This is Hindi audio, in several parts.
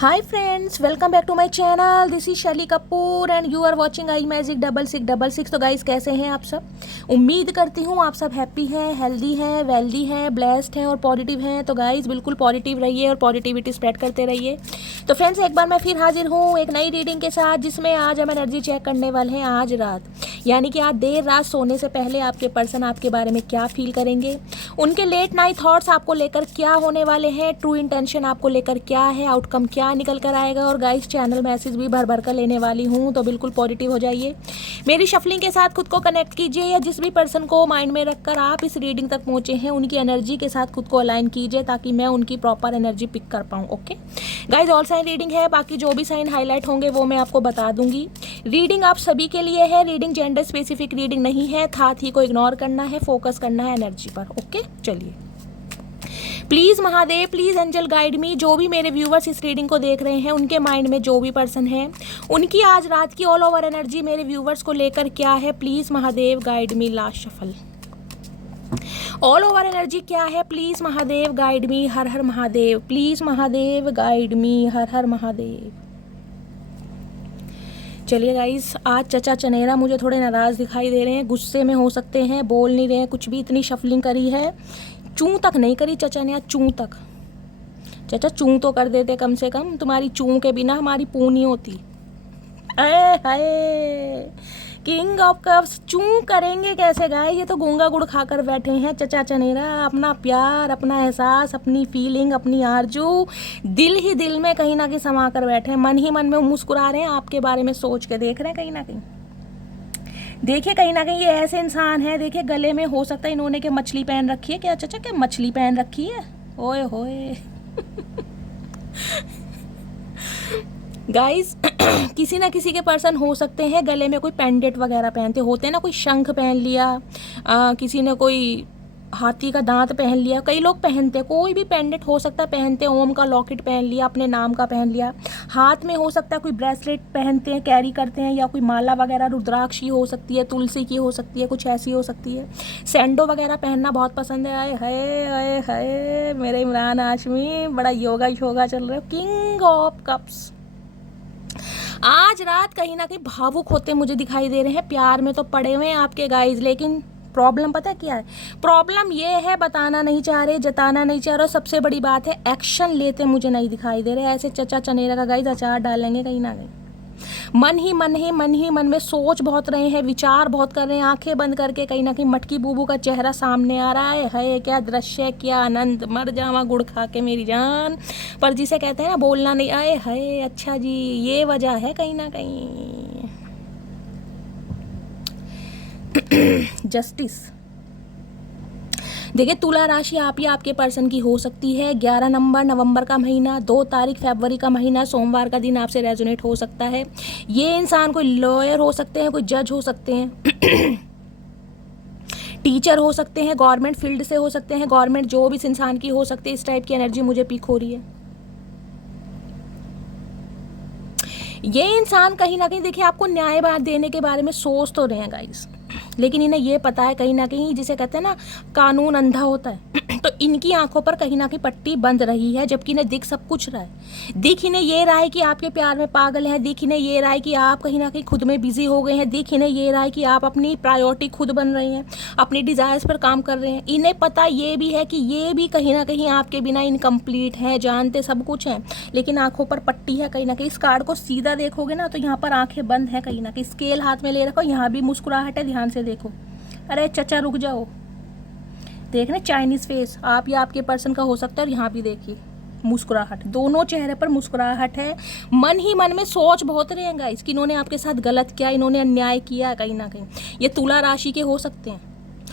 Hi friends, welcome back to my channel. This is शैली Kapoor and you are watching I magic 6666। तो गाइस कैसे हैं आप सब? उम्मीद करती हूँ आप सब हैप्पी हैं, हेल्दी हैं, वेल्दी हैं, ब्लेस्ड हैं और पॉजिटिव हैं। तो गाइस बिल्कुल पॉजिटिव रहिए और पॉजिटिविटी स्प्रेड करते रहिए। तो फ्रेंड्स एक बार मैं फिर हाजिर हूँ एक नई रीडिंग के साथ, जिसमें आज हम एनर्जी चेक करने वाले हैं आज रात, यानी कि आज देर रात सोने से पहले आपके पर्सन आपके बारे में क्या फील करेंगे, उनके लेट नाइट थॉट्स आपको लेकर क्या होने वाले हैं, ट्रू इंटेंशन आपको लेकर क्या है, आउटकम क्या निकल कर आएगा। और गाइस चैनल मैसेज भी भर भर कर लेने वाली हूँ, तो बिल्कुल पॉजिटिव हो जाइए। मेरी शफलिंग के साथ खुद को कनेक्ट कीजिए, या जिस भी पर्सन को माइंड में रखकर आप इस रीडिंग तक पहुँचे हैं उनकी एनर्जी के साथ खुद को अलाइन कीजिए, ताकि मैं उनकी प्रॉपर एनर्जी पिक कर पाऊँ। Okay guys, all sign reading है, बाकी जो भी साइन हाईलाइट होंगे वो मैं आपको बता दूंगी। रीडिंग आप सभी के लिए है, रीडिंग जेंडर स्पेसिफिक रीडिंग नहीं है। था थी को इग्नोर करना है, फोकस करना है एनर्जी पर। ओके चलिए, please Mahadev, please angel guide me. जो भी मेरे व्यूवर्स इस रीडिंग को देख रहे हैं, उनके माइंड में जो भी पर्सन है, उनकी आज रात की ऑल ओवर एनर्जी मेरे व्यूवर्स को लेकर क्या है, please Mahadev guide me. Last shuffle, all over energy क्या है, please Mahadev guide me. Har Har Mahadev, please Mahadev guide me. Har Har Mahadev. चलिए गाइस, आज चचा चनेरा मुझे थोड़े नाराज़ दिखाई दे रहे हैं, गुस्से में हो सकते हैं, बोल नहीं रहे हैं कुछ भी। इतनी शफलिंग करी है, चूं तक नहीं करी चचा ने आज, चूं तक। चचा चूं तो कर देते कम से कम, तुम्हारी चूं के बिना हमारी पू नहीं होती। अरे हाय, किंग ऑफ कप्स चूं करेंगे कैसे गाय, ये तो गूंगा गुड़ खाकर बैठे हैं चचा चनेरा। अपना प्यार, अपना एहसास, अपनी फीलिंग, अपनी आरजू दिल ही दिल में कहीं ना कहीं समा कर बैठे हैं, मन ही मन में मुस्कुरा रहे हैं, आपके बारे में सोच के देख रहे हैं कहीं ना कहीं। देखिए कहीं ना कहीं ये ऐसे इंसान है, देखिए गले में हो सकता है इन्होंने क्या मछली पहन रखी है। क्या चचा, क्या मछली पहन रखी है? ओए होए गाइस किसी ना किसी के पर्सन हो सकते हैं गले में कोई पेंडेंट वगैरह पहनते होते हैं ना, कोई शंख पहन लिया, किसी ने कोई हाथी का दांत पहन लिया, कई लोग पहनते हैं, कोई भी पेंडेंट हो सकता है पहनते हैं, ओम का लॉकेट पहन लिया, अपने नाम का पहन लिया, हाथ में हो सकता है कोई ब्रेसलेट पहनते हैं, कैरी करते हैं, या कोई माला वगैरह रुद्राक्ष की हो सकती है, तुलसी की हो सकती है, कुछ ऐसी हो सकती है। सैंडो वगैरह पहनना बहुत पसंद है। आए हाय आए हाय, मेरे इमरान हाशमी बड़ा योगा योगा चल रहा है। किंग ऑफ कप्स आज रात कहीं ना कहीं भावुक होते मुझे दिखाई दे रहे हैं, प्यार में तो पड़े हुए हैं आपके गाइज, लेकिन प्रॉब्लम पता क्या है? प्रॉब्लम ये है, बताना नहीं चाह रहे, जताना नहीं चाह रहे, सबसे बड़ी बात है एक्शन लेते मुझे नहीं दिखाई दे रहे। ऐसे चचा चनेरा का गाइज अचार डालेंगे कहीं ना कहीं। मन ही मन में सोच बहुत रहे हैं, विचार बहुत कर रहे हैं, आंखें बंद करके कहीं ना कहीं मटकी बूबू का चेहरा सामने आ रहा है क्या दृश्य, क्या आनंद, मर जावा गुड़ खा के मेरी जान। पर जिसे कहते हैं ना बोलना नहीं, आए हाय, अच्छा जी ये वजह है कहीं ना कहीं। जस्टिस, देखिए तुला राशि आप या आपके पर्सन की हो सकती है। 11 नवंबर का महीना, 2 तारीख फरवरी का महीना, सोमवार का दिन आपसे रेजोनेट हो सकता है। ये इंसान कोई लॉयर हो सकते हैं, कोई जज हो सकते हैं, टीचर हो सकते हैं, गवर्नमेंट फील्ड से हो सकते हैं, गवर्नमेंट जॉब इस इंसान की हो सकती है। इस टाइप की एनर्जी मुझे पिक हो रही है। ये इंसान कहीं ना कहीं देखिए आपको न्याय बात देने के बारे में सोच तो रहे हैं गाइस, लेकिन इन्हें ये पता है कहीं ना कहीं, जिसे कहते हैं ना कानून अंधा होता है तो इनकी आंखों पर कहीं ना कहीं पट्टी बंद रही है, जबकि इन्हें दिख सब कुछ रहा है। दिख इन्हें ये रहा है कि आपके प्यार में पागल है, दिख इन्हें ये रहा है कि आप कहीं ना कहीं खुद में बिजी हो गए हैं, दिख इन्हें ये रहा है कि आप अपनी प्रायोरिटी खुद बन रहे हैं, अपनी डिज़ायर्स पर काम कर रहे हैं। इन्हें पता ये भी है कि ये भी कहीं ना कहीं आपके बिना इनकम्प्लीट है, जानते सब कुछ है, लेकिन आंखों पर पट्टी है कहीं ना कहीं। इस कार्ड को सीधा देखोगे ना तो यहाँ पर आंखें बंद है कहीं ना कहीं, स्केल हाथ में ले रखो, यहाँ भी मुस्कुराहट है, ध्यान से देखो। अरे चचा रुक जाओ, देख रहे चाइनीज फेस आप या आपके पर्सन का हो सकता है, और यहाँ भी देखिए मुस्कुराहट, दोनों चेहरे पर मुस्कुराहट है। मन ही मन में सोच बहुत रहेगा इसकी, इन्होंने आपके साथ गलत किया, इन्होंने अन्याय किया कहीं ना कहीं। ये तुला राशि के हो सकते हैं,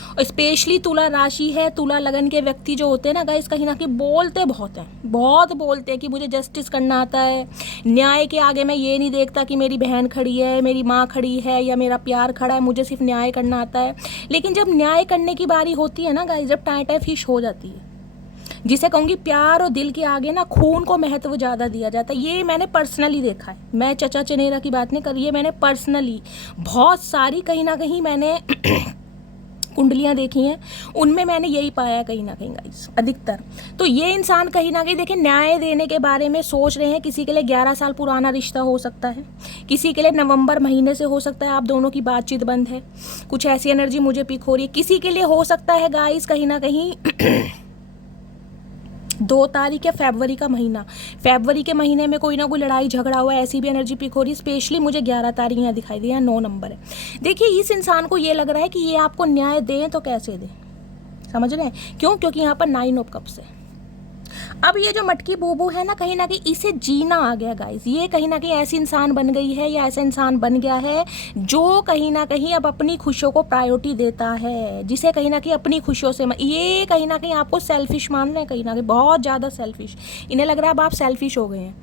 और स्पेशली तुला राशि है, तुला लगन के व्यक्ति जो होते हैं ना गाइस, कहीं ना कहीं बोलते बहुत हैं, बहुत बोलते हैं कि मुझे जस्टिस करना आता है, न्याय के आगे मैं ये नहीं देखता कि मेरी बहन खड़ी है, मेरी माँ खड़ी है, या मेरा प्यार खड़ा है, मुझे सिर्फ न्याय करना आता है। लेकिन जब न्याय करने की बारी होती है ना गाइस, जब टाइट फिश हो जाती है, जिसे कहूँगी प्यार और दिल के आगे ना खून को महत्व ज़्यादा दिया जाता है। ये मैंने पर्सनली देखा है, मैं चचा चनेरा की बात नहीं कर रही है, मैंने पर्सनली बहुत सारी कहीं ना कहीं मैंने कुंडलियाँ देखी हैं, उनमें मैंने यही पाया है कहीं ना कहीं गाइस, अधिकतर। तो ये इंसान कहीं ना कहीं देखिए न्याय देने के बारे में सोच रहे हैं। किसी के लिए 11 साल पुराना रिश्ता हो सकता है, किसी के लिए नवंबर महीने से हो सकता है आप दोनों की बातचीत बंद है, कुछ ऐसी एनर्जी मुझे पिक हो रही है। किसी के लिए हो सकता है गाइस कहीं ना कहीं 2 तारीख या फरवरी का महीना, फरवरी के महीने में कोई ना कोई लड़ाई झगड़ा हुआ, ऐसी भी एनर्जी पिक हो रही है। स्पेशली मुझे 11 तारीख यहाँ दिखाई दी है, 9 नंबर है। देखिए इस इंसान को ये लग रहा है कि ये आपको न्याय दें तो कैसे दें, समझ रहे हैं क्यों? क्योंकि यहाँ पर 9 ऑफ कप्स है। अब ये जो मटकी बूबू है ना, कहीं ना कहीं इसे जीना आ गया गाइस। ये कहीं ना कहीं ऐसी इंसान बन गई है या ऐसा इंसान बन गया है जो कहीं ना कहीं अब अपनी खुशियों को प्रायोरिटी देता है, जिसे कहीं ना कहीं अपनी खुशियों से ये कहीं ना कहीं आपको सेल्फिश मान रहे हैं, कहीं ना कहीं बहुत ज़्यादा सेल्फिश। इन्हें लग रहा है अब आप सेल्फिश हो गए हैं।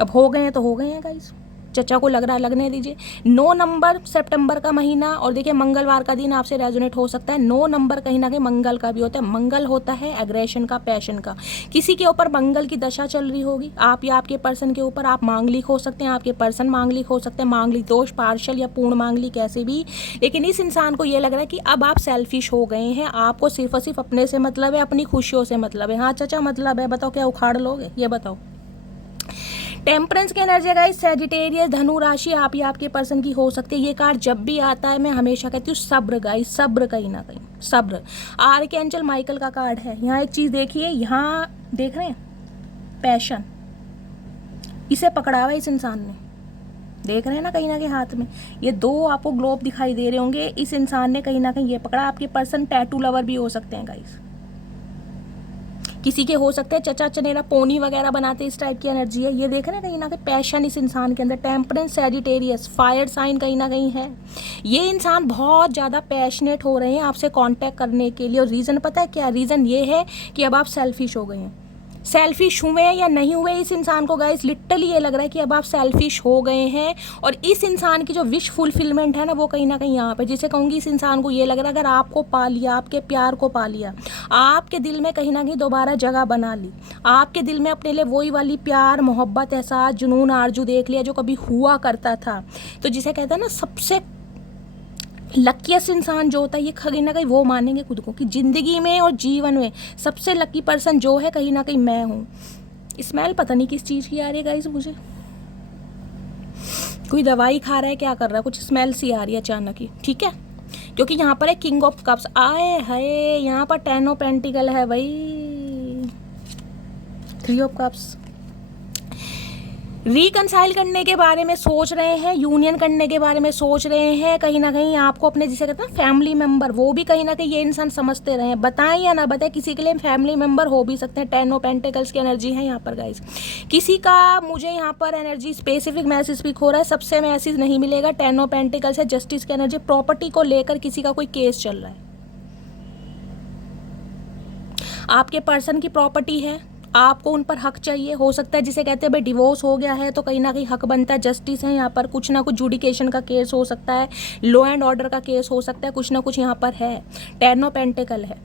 अब हो गए हैं तो हो गए हैं गाइस, चचा को लग रहा है, लगने दीजिए। 9 नंबर सितंबर का महीना, और देखिए मंगलवार का दिन आपसे रेजोनेट हो सकता है। 9 नंबर कहीं ना कहीं मंगल का भी होता है। मंगल होता है एग्रेशन का, पैशन का। किसी के ऊपर मंगल की दशा चल रही होगी, आप या आपके पर्सन के ऊपर। आप मांगलिक हो सकते हैं, आपके पर्सन मांगलिक हो सकते हैं, मांगलिक दोष, पार्शल या पूर्ण मांगलिक, कैसे भी। लेकिन इस इंसान को ये लग रहा है कि अब आप सेल्फिश हो गए हैं, आपको सिर्फ और सिर्फ अपने से मतलब है, अपनी खुशियों से मतलब है। हाँ चचा मतलब है, बताओ क्या उखाड़ लोगे, ये बताओ। टेम्परेंस की एनर्जी गाइस, सैजिटेरियस, धनु राशि आप या आपके पर्सन की हो सकती है। ये कार्ड जब भी आता है मैं हमेशा कहती हूँ सब्र गाइस, सब्र, कहीं ना कहीं सब्र। आर्कएंजल माइकल का कार्ड है। यहाँ एक चीज़ देखिए, यहाँ देख रहे हैं पैशन, इसे पकड़ा हुआ है इस इंसान ने, देख रहे हैं ना कहीं ना कहीं हाथ में ये 2 आपको ग्लोब दिखाई दे रहे होंगे। इस इंसान ने कहीं ना कहीं ये पकड़ा। आपके पर्सन टैटू लवर भी हो सकते हैं गाइस, किसी के हो सकते हैं चचा चनेरा पोनी वगैरह बनाते, इस टाइप की एनर्जी है। ये देख रहे हैं कहीं ना कहीं पैशन इस इंसान के अंदर। टेम्परेंस, सैजिटेरियस, फायर साइन कहीं ना कहीं है। ये इंसान बहुत ज़्यादा पैशनेट हो रहे हैं आपसे कांटेक्ट करने के लिए, और रीज़न पता है क्या? रीज़न ये है कि अब आप सेल्फिश हो गए हैं। सेल्फिश हुए या नहीं हुए इस इंसान को गाइस लिटरली ये लग रहा है कि अब आप सेल्फिश हो गए हैं। और इस इंसान की जो विश फुलफिलमेंट है ना, वो कहीं ना कहीं यहाँ पे, जिसे कहूँगी इस इंसान को ये लग रहा है अगर आपको पा लिया, आपके प्यार को पा लिया, आपके दिल में कहीं ना कहीं दोबारा जगह बना ली, आपके दिल में अपने लिए वही वाली प्यार, मोहब्बत, एहसास, जुनून, आरजू देख लिया जो कभी हुआ करता था। तो जिसे कहते हैं ना सबसे लकीएस्ट इंसान जो होता है, ये कहीं ना कहीं वो मानेंगे खुद को कि ज़िंदगी में और जीवन में सबसे लकी पर्सन जो है कहीं ना कहीं मैं हूँ। स्मेल पता नहीं किस चीज़ की आ रही है गाइस मुझे, कोई दवाई खा रहा है, क्या कर रहा है, कुछ स्मेल सी आ रही है अचानक ही, ठीक है। क्योंकि यहाँ पर है किंग ऑफ कप्स, आए है यहाँ पर 10 ऑफ पेंटिकल है भाई, 3 ऑफ कप्स। रिकनसाइल करने के बारे में सोच रहे हैं, यूनियन करने के बारे में सोच रहे हैं। कहीं ना कहीं आपको अपने जिसे कहते हैं फैमिली मेंबर, वो भी कहीं ना कहीं ये इंसान समझते रहे हैं, बताएं या ना बताएं, किसी के लिए फैमिली मेंबर हो भी सकते हैं। 10 ऑफ पेंटिकल्स की एनर्जी है यहाँ पर गाइस। किसी का मुझे यहाँ पर एनर्जी स्पेसिफिक मैसेज पिक हो रहा है, सबसे मैसेज नहीं मिलेगा। 10 ऑफ पेंटिकल्स है, जस्टिस की एनर्जी। प्रॉपर्टी को लेकर किसी का कोई केस चल रहा है, आपके पर्सन की प्रॉपर्टी है, आपको उन पर हक चाहिए। हो सकता है जिसे कहते हैं भाई डिवोर्स हो गया है तो कहीं ना कहीं हक बनता है। जस्टिस है यहाँ पर, कुछ ना कुछ जुडिकेशन का केस हो सकता है, लॉ एंड ऑर्डर का केस हो सकता है, कुछ ना कुछ यहाँ पर है। 10 ऑफ पेंटिकल है।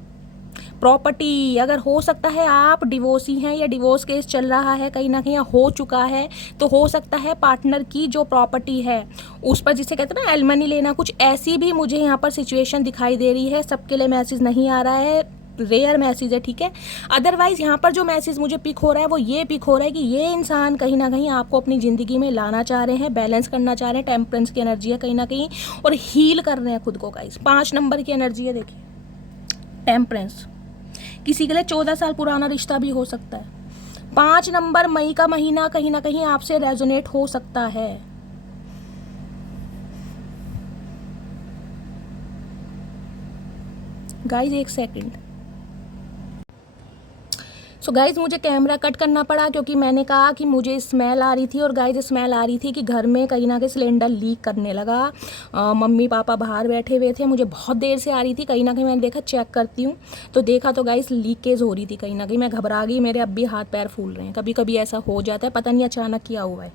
प्रॉपर्टी, अगर हो सकता है आप डिवोर्सी हैं या डिवोर्स केस चल रहा है कहीं ना कहीं, हो चुका है, तो हो सकता है पार्टनर की जो प्रॉपर्टी है उस पर जिसे कहते हैं ना एलमनी लेना, कुछ ऐसी भी मुझे यहाँ पर सिचुएशन दिखाई दे रही है। सबके लिए मैसेज नहीं आ रहा है, रेयर मैसेज है, ठीक है। अदरवाइज यहाँ पर जो मैसेज मुझे पिक हो रहा है वो ये पिक हो रहा है कि ये इंसान कहीं ना कहीं आपको अपनी ज़िंदगी में लाना चाह रहे हैं, बैलेंस करना चाह रहे हैं। टेम्परेंस की एनर्जी है कहीं ना कहीं, और हील कर रहे हैं खुद को गाइस। 5 नंबर की एनर्जी है, देखिए टेम्परेंस। किसी के लिए 14 साल पुराना रिश्ता भी हो सकता है। 5 नंबर मई का महीना कहीं ना कहीं आपसे रेजोनेट हो सकता है। गाइस एक सेकंड, सो गाइज़ मुझे कैमरा कट करना पड़ा क्योंकि मैंने कहा कि मुझे स्मेल आ रही थी, और गाइज़ स्मेल आ रही थी कि घर में कहीं ना कहीं सिलेंडर लीक करने लगा। मम्मी पापा बाहर बैठे हुए थे, मुझे बहुत देर से आ रही थी। कहीं ना कहीं मैंने देखा, चेक करती हूँ तो देखा तो गाइज़ लीकेज हो रही थी। कहीं ना कहीं मैं घबरा गई, मेरे अब भी हाथ पैर फूल रहे हैं। कभी कभी ऐसा हो जाता है, पता नहीं अचानक क्या हुआ है,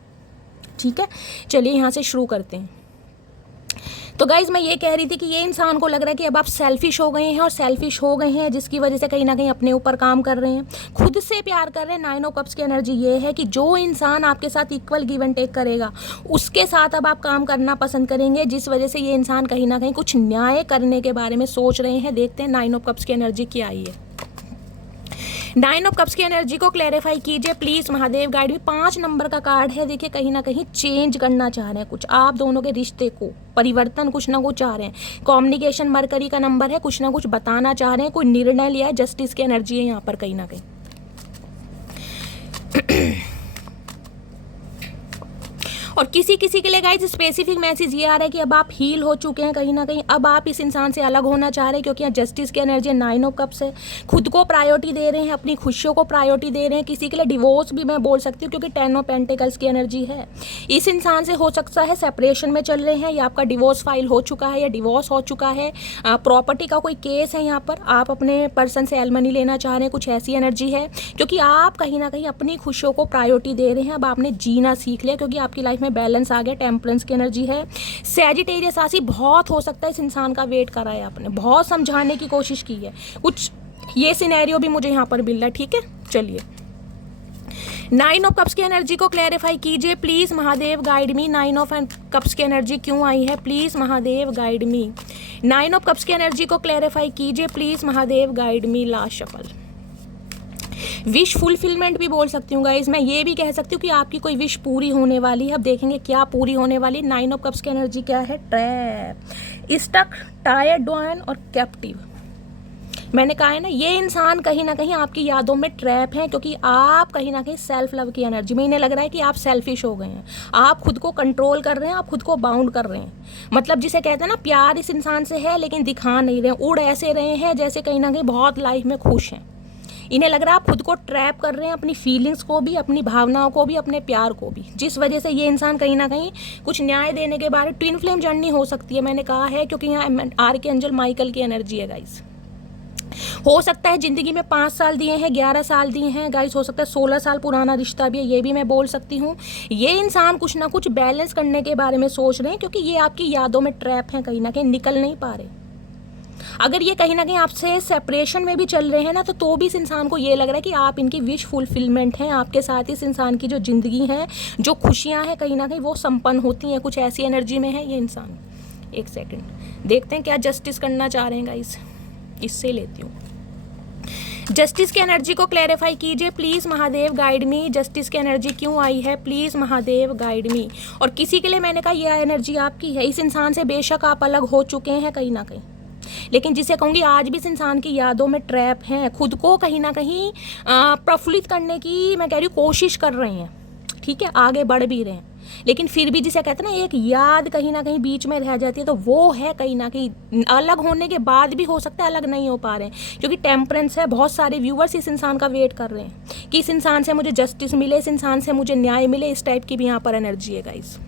ठीक है। चलिए यहाँ से शुरू करते हैं। तो गाइज मैं ये कह रही थी कि ये इंसान को लग रहा है कि अब आप सेल्फिश हो गए हैं, और सेल्फिश हो गए हैं जिसकी वजह से कहीं ना कहीं अपने ऊपर काम कर रहे हैं, खुद से प्यार कर रहे हैं। 9 ऑफ कप्स की एनर्जी ये है कि जो इंसान आपके साथ इक्वल गिव एंड टेक करेगा उसके साथ अब आप काम करना पसंद करेंगे, जिस वजह से ये इंसान कहीं ना कहीं कुछ न्याय करने के बारे में सोच रहे हैं। देखते हैं 9 ऑफ कप्स की एनर्जी क्या आई है। 9 ऑफ कप्स की एनर्जी को क्लैरिफाई कीजिए प्लीज महादेव गाइड भी। 5 नंबर का कार्ड है। देखिए कहीं ना कहीं चेंज करना चाह रहे हैं कुछ, आप दोनों के रिश्ते को परिवर्तन कुछ ना कुछ चाह रहे हैं। कम्युनिकेशन मरकरी का नंबर है, कुछ ना कुछ बताना चाह रहे हैं, कोई निर्णय लिया है। जस्टिस की एनर्जी है यहाँ पर कहीं ना कहीं। और किसी किसी के लिए गाइस स्पेसिफिक मैसेज ये आ रहा है कि अब आप हील हो चुके हैं कहीं ना कहीं, अब आप इस इंसान से अलग होना चाह रहे हैं, क्योंकि यहाँ जस्टिस की एनर्जी 9 ऑफ कप्स है। खुद को प्रायोरिटी दे रहे हैं, अपनी खुशियों को प्रायोरिटी दे रहे हैं। किसी के लिए डिवोर्स भी मैं बोल सकती हूँ, क्योंकि 10 ऑफ पेंटिकल्स की एनर्जी है। इस इंसान से हो सकता है सेपरेशन में चल रहे हैं, या आपका डिवोर्स फाइल हो चुका है, या डिवोर्स हो चुका है, प्रॉपर्टी का कोई केस है, यहाँ पर आप अपने पर्सन से एलमनी लेना चाह रहे हैं, कुछ ऐसी एनर्जी है। क्योंकि आप कहीं ना कहीं अपनी खुशियों को प्रायोरिटी दे रहे हैं, अब आपने जीना सीख लिया, क्योंकि आपकी लाइफ में बैलेंस आ गया। टेम्परेंस की एनर्जी है। सैजिटेरियस राशि बहुत हो सकता है इस इंसान का वेट करा है आपने, बहुत समझाने की कोशिश की है, कुछ ये सिनेरियो भी मुझे यहाँ पर मिल रहा है। ठीक है, चलिए 9 ऑफ कप्स की एनर्जी को क्लैरिफाई कीजिए please Mahadev guide me. 9 of cups की एनर्जी क्यों आई है please Mahadev guide me. 9 of cups की एनर्जी को क्लैरिफाई कीजिए please Mahadev guide me. Last shuffle. Wish fulfilment भी बोल सकती हूँ गाइज, मैं ये भी कह सकती हूँ कि आपकी कोई विश पूरी होने वाली है। अब देखेंगे क्या पूरी होने वाली। 9 ऑफ कप्स की एनर्जी क्या है? ट्रैप, स्टक, टायर्ड वन और कैप्टिव। मैंने कहा है ना, ये इंसान कहीं ना कहीं आपकी यादों में ट्रैप हैं, क्योंकि आप कहीं ना कहीं सेल्फ लव की एनर्जी में, इन्हें लग रहा है कि आप सेल्फिश हो गए हैं, आप खुद को कंट्रोल कर रहे हैं, आप खुद को बाउंड कर रहे हैं। मतलब जिसे कहते हैं ना, प्यार इस इंसान से है लेकिन दिखा नहीं रहे, उड़ ऐसे रहे हैं जैसे कहीं ना कहीं बहुत लाइफ में खुश हैं। इन्हें लग रहा है आप खुद को ट्रैप कर रहे हैं, अपनी फीलिंग्स को भी, अपनी भावनाओं को भी, अपने प्यार को भी, जिस वजह से ये इंसान कहीं ना कहीं कुछ न्याय देने के बारे। ट्विन फ्लेम जर्नी हो सकती है, मैंने कहा है, क्योंकि यहाँ आर्कएंजल माइकल की एनर्जी है गाइस। हो सकता है जिंदगी में 5 साल दिए हैं, 11 साल दिए हैं गाइस, हो सकता है 16 साल पुराना रिश्ता भी है, ये भी मैं बोल सकती हूँ। ये इंसान कुछ ना कुछ बैलेंस करने के बारे में सोच रहे हैं, क्योंकि ये आपकी यादों में ट्रैप हैं, कहीं ना कहीं निकल नहीं पा रहे। अगर ये कहीं ना कहीं आपसे सेपरेशन में भी चल रहे हैं ना, तो भी इस इंसान को ये लग रहा है कि आप इनकी विश फुलफिलमेंट हैं, आपके साथ इस इंसान की जो ज़िंदगी है, जो खुशियां हैं, कहीं ना कहीं वो संपन्न होती हैं। कुछ ऐसी एनर्जी में है ये इंसान। एक सेकंड, देखते हैं क्या जस्टिस करना चाह रहे हैं गाइस, इससे लेती हूँ। जस्टिस की एनर्जी को क्लैरिफाई कीजिए please Mahadev guide me. Justice की एनर्जी क्यों आई है प्लीज़ महादेव गाइड मी। और किसी के लिए मैंने कहा यह एनर्जी आपकी है। इस इंसान से बेशक आप अलग हो चुके हैं कहीं ना कहीं, लेकिन जिसे कहूँगी आज भी इस इंसान की यादों में ट्रैप हैं। खुद को कहीं ना कहीं प्रफुल्लित करने की मैं कह रही हूँ कोशिश कर रहे हैं, ठीक है, आगे बढ़ भी रहे हैं, लेकिन फिर भी जिसे कहते हैं ना, एक याद कहीं ना कहीं बीच में रह जाती है, तो वो है कहीं ना कहीं अलग होने के बाद भी हो सकता है अलग नहीं हो पा रहे हैं, क्योंकि टेम्परेंस है। बहुत सारे व्यूवर्स इस इंसान का वेट कर रहे हैं कि इस इंसान से मुझे जस्टिस मिले, इस इंसान से मुझे न्याय मिले। इस टाइप की भी यहाँ पर एनर्जी है गाइस।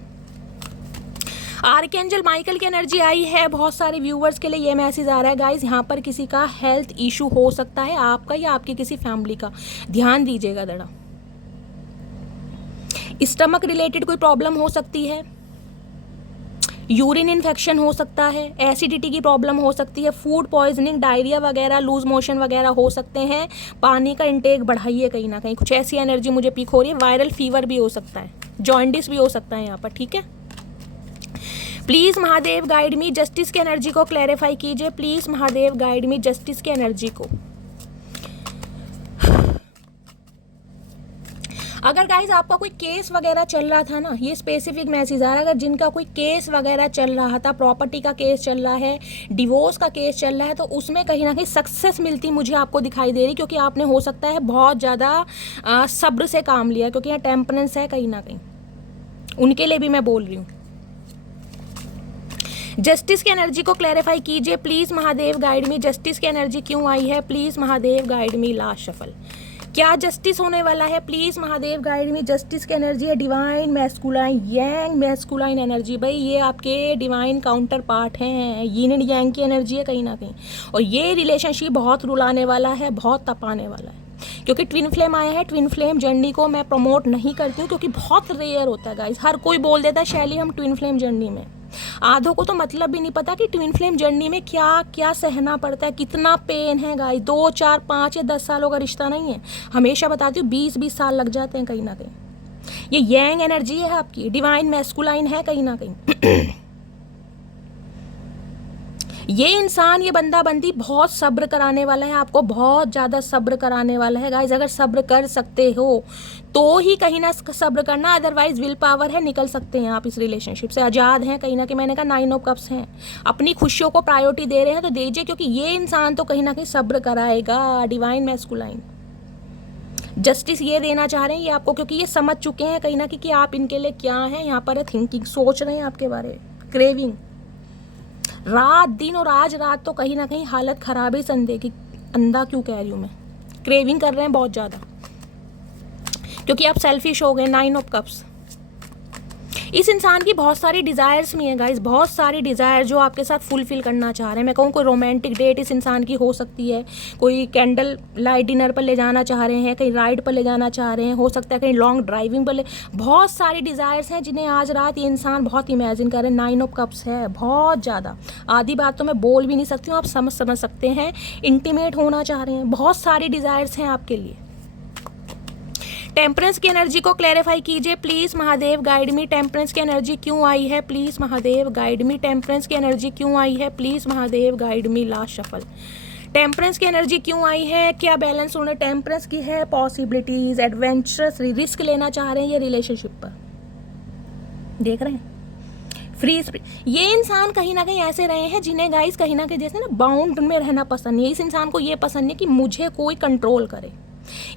आर्कएंजल माइकल की एनर्जी आई है। बहुत सारे व्यूवर्स के लिए ये मैसेज आ रहा है गाइस, यहाँ पर किसी का हेल्थ इशू हो सकता है, आपका या आपकी किसी फैमिली का, ध्यान दीजिएगा जरा। स्टमक रिलेटेड कोई प्रॉब्लम हो सकती है, यूरिन इन्फेक्शन हो सकता है, एसिडिटी की प्रॉब्लम हो सकती है, फूड पॉइजनिंग, डायरिया वगैरह, लूज मोशन वगैरह हो सकते हैं। पानी का इंटेक बढ़ाइए, कहीं ना कहीं कुछ ऐसी एनर्जी मुझे पिक हो रही है। वायरल फीवर भी हो सकता है, जॉन्डिस भी हो सकता है यहाँ पर, ठीक है। Please Mahadev guide me. Justice की एनर्जी को क्लैरिफाई कीजिए please Mahadev guide me. Justice की एनर्जी को, अगर गाइज आपका कोई केस वगैरह चल रहा था ना, ये स्पेसिफिक मैसेज आ रहा है, अगर जिनका कोई केस वगैरह चल रहा था, प्रॉपर्टी का केस चल रहा है, डिवोर्स का केस चल रहा है, तो उसमें कहीं ना कहीं सक्सेस मिलती मुझे आपको दिखाई दे रही, क्योंकि आपने हो सकता है बहुत ज़्यादा सब्र से काम लिया, क्योंकि यहाँ टेम्परेंस है कहीं ना कहीं, उनके लिए भी मैं बोल रही हूँ। जस्टिस की एनर्जी को क्लैरिफाई कीजिए please Mahadev guide me. Justice की एनर्जी क्यों आई है please Mahadev guide me. Last shuffle, क्या जस्टिस होने वाला है please Mahadev guide me. Justice की एनर्जी है divine masculine, young masculine energy. भाई ये आपके डिवाइन काउंटर पार्ट हैं, यिन एंड यांग की एनर्जी है कहीं ना कहीं, और ये रिलेशनशिप बहुत रुलाने वाला है, बहुत तपाने वाला है, क्योंकि ट्विन फ्लेम आया है। ट्विन फ्लेम जर्नी को मैं प्रमोट नहीं करती हूँ, क्योंकि बहुत रेयर होता है गाइज। हर कोई बोल देता है शैली हम ट्विन फ्लेम जर्नी में, आधों को तो मतलब भी नहीं पता कि ट्विन फ्लेम जर्नी में क्या क्या सहना पड़ता है, कितना पेन है गाइस। 2, 4, 5 या 10 सालों का रिश्ता नहीं है, हमेशा बताती हूँ 20-20 साल लग जाते हैं कहीं ना कहीं। ये यंग एनर्जी है आपकी, डिवाइन मैस्कुलाइन है कहीं ना कहीं। ये इंसान, ये बंदा बंदी बहुत सब्र कराने वाला है आपको, बहुत ज़्यादा सब्र कराने वाला है गाइज। अगर सब्र कर सकते हो तो ही कहीं ना सब्र करना, अदरवाइज विल पावर है, निकल सकते हैं आप इस रिलेशनशिप से, आज़ाद हैं कहीं ना कहीं। मैंने कहा 9 ऑफ कप्स हैं, अपनी खुशियों को प्रायोरिटी दे रहे हैं तो दीजिए, क्योंकि ये इंसान तो कहीं ना कहीं सब्र कराएगा। डिवाइन मैस्कुलाइन जस्टिस ये देना चाह रहे हैं ये आपको, क्योंकि ये समझ चुके हैं कहीं ना कहीं कि आप इनके लिए क्या हैं। यहाँ पर थिंकिंग, सोच रहे हैं आपके बारे में, क्रेविंग रात दिन, और आज रात तो कहीं ना कहीं हालत खराब है संदेह की, अंधा क्यों कह रही हूँ मैं, क्रेविंग कर रहे हैं बहुत ज़्यादा, क्योंकि आप सेल्फिश हो गए। 9 ऑफ कप्स, इस इंसान की बहुत सारी डिज़ायर्स भी हैं गाइस, बहुत सारी डिज़ायर जो आपके साथ फुलफिल करना चाह रहे हैं। मैं कहूँ कोई रोमांटिक डेट इस इंसान की हो सकती है, कोई कैंडल लाइट डिनर पर ले जाना चाह रहे हैं, कहीं राइड पर ले जाना चाह रहे हैं, हो सकता है कहीं लॉन्ग ड्राइविंग पर बहुत सारी डिज़ायर्स हैं जिन्हें आज रात ये इंसान बहुत इमेजिन कर रहे हैं। 9 ऑफ कप्स है, बहुत ज़्यादा, आधी बात तो मैं बोल भी नहीं सकती हूँ, आप समझ सकते हैं। इंटीमेट होना चाह रहे हैं, बहुत सारी डिज़ायर्स हैं आपके लिए। टेम्परेंस की एनर्जी को क्लैरिफाई कीजिए please Mahadev, guide me. Temperance की एनर्जी क्यों आई है please Mahadev, guide me. Temperance की एनर्जी क्यों आई है please Mahadev, guide me. Last shuffle, temperance की एनर्जी क्यों आई है, क्या बैलेंस होने टेम्परेंस की है, पॉसिबिलिटीज़, एडवेंचरस, रिस्क लेना चाह रहे हैं ये रिलेशनशिप पर, देख रहे हैं, फ्री स्पिरिट। ये इंसान कहीं ना कहीं ऐसे रहे हैं जिन्हें गाइस कहीं ना कहीं जैसे ना बाउंड में रहना पसंद नहीं है। इस इंसान को ये पसंद नहीं कि मुझे कोई कंट्रोल करे।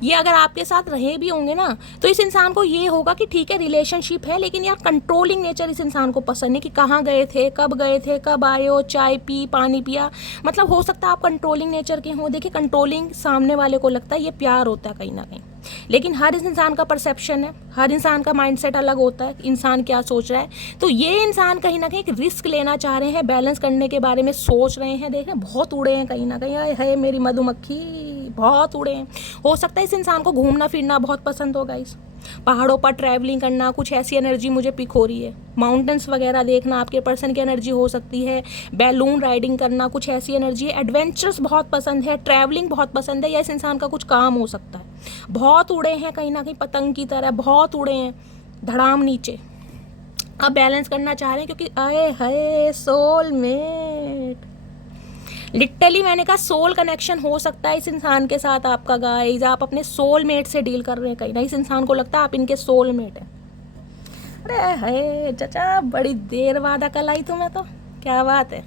ये अगर आपके साथ रहे भी होंगे ना तो इस इंसान को ये होगा कि ठीक है रिलेशनशिप है, लेकिन यार कंट्रोलिंग नेचर इस इंसान को पसंद नहीं, कि कहाँ गए थे, कब आए हो, चाय पी, पानी पिया, मतलब हो सकता है आप कंट्रोलिंग नेचर के हों। देखिए कंट्रोलिंग सामने वाले को लगता है ये प्यार होता है कहीं ना कहीं, लेकिन हर इंसान का परसेप्शन है, हर इंसान का माइंडसेट अलग होता है, इंसान क्या सोच रहा है। तो ये इंसान कहीं ना कहीं एक रिस्क लेना चाह रहे हैं, बैलेंस करने के बारे में सोच रहे हैं। देखें बहुत उड़े हैं कहीं ना कहीं, है मेरी मधुमक्खी, बहुत उड़े हैं। हो सकता है इस इंसान को घूमना फिरना बहुत पसंद होगा, इस पहाड़ों पर ट्रैवलिंग करना, कुछ ऐसी एनर्जी मुझे पिक हो रही है। माउंटेन्स वगैरह देखना आपके पर्सन की एनर्जी हो सकती है, बैलून राइडिंग करना, कुछ ऐसी एनर्जी है। एडवेंचर्स बहुत पसंद है, ट्रैवलिंग बहुत पसंद है, या इस इंसान का कुछ काम हो सकता है। बहुत उड़े हैं कहीं ना कहीं पतंग की तरह, बहुत उड़े हैं धड़ाम नीचे। अब बैलेंस करना चाह रहे हैं क्योंकि आए है सोलमेट, लिटरली मैंने कहा सोल कनेक्शन हो सकता है इस इंसान के साथ आपका गाइस। आप अपने सोलमेट से डील कर रहे हैं कहीं ना, इस इंसान को लगता है आप इनके सोलमेट हैं। अरे है चाचा, बड़ी देर बाद अकल आई तुम्हें तो, क्या बात है।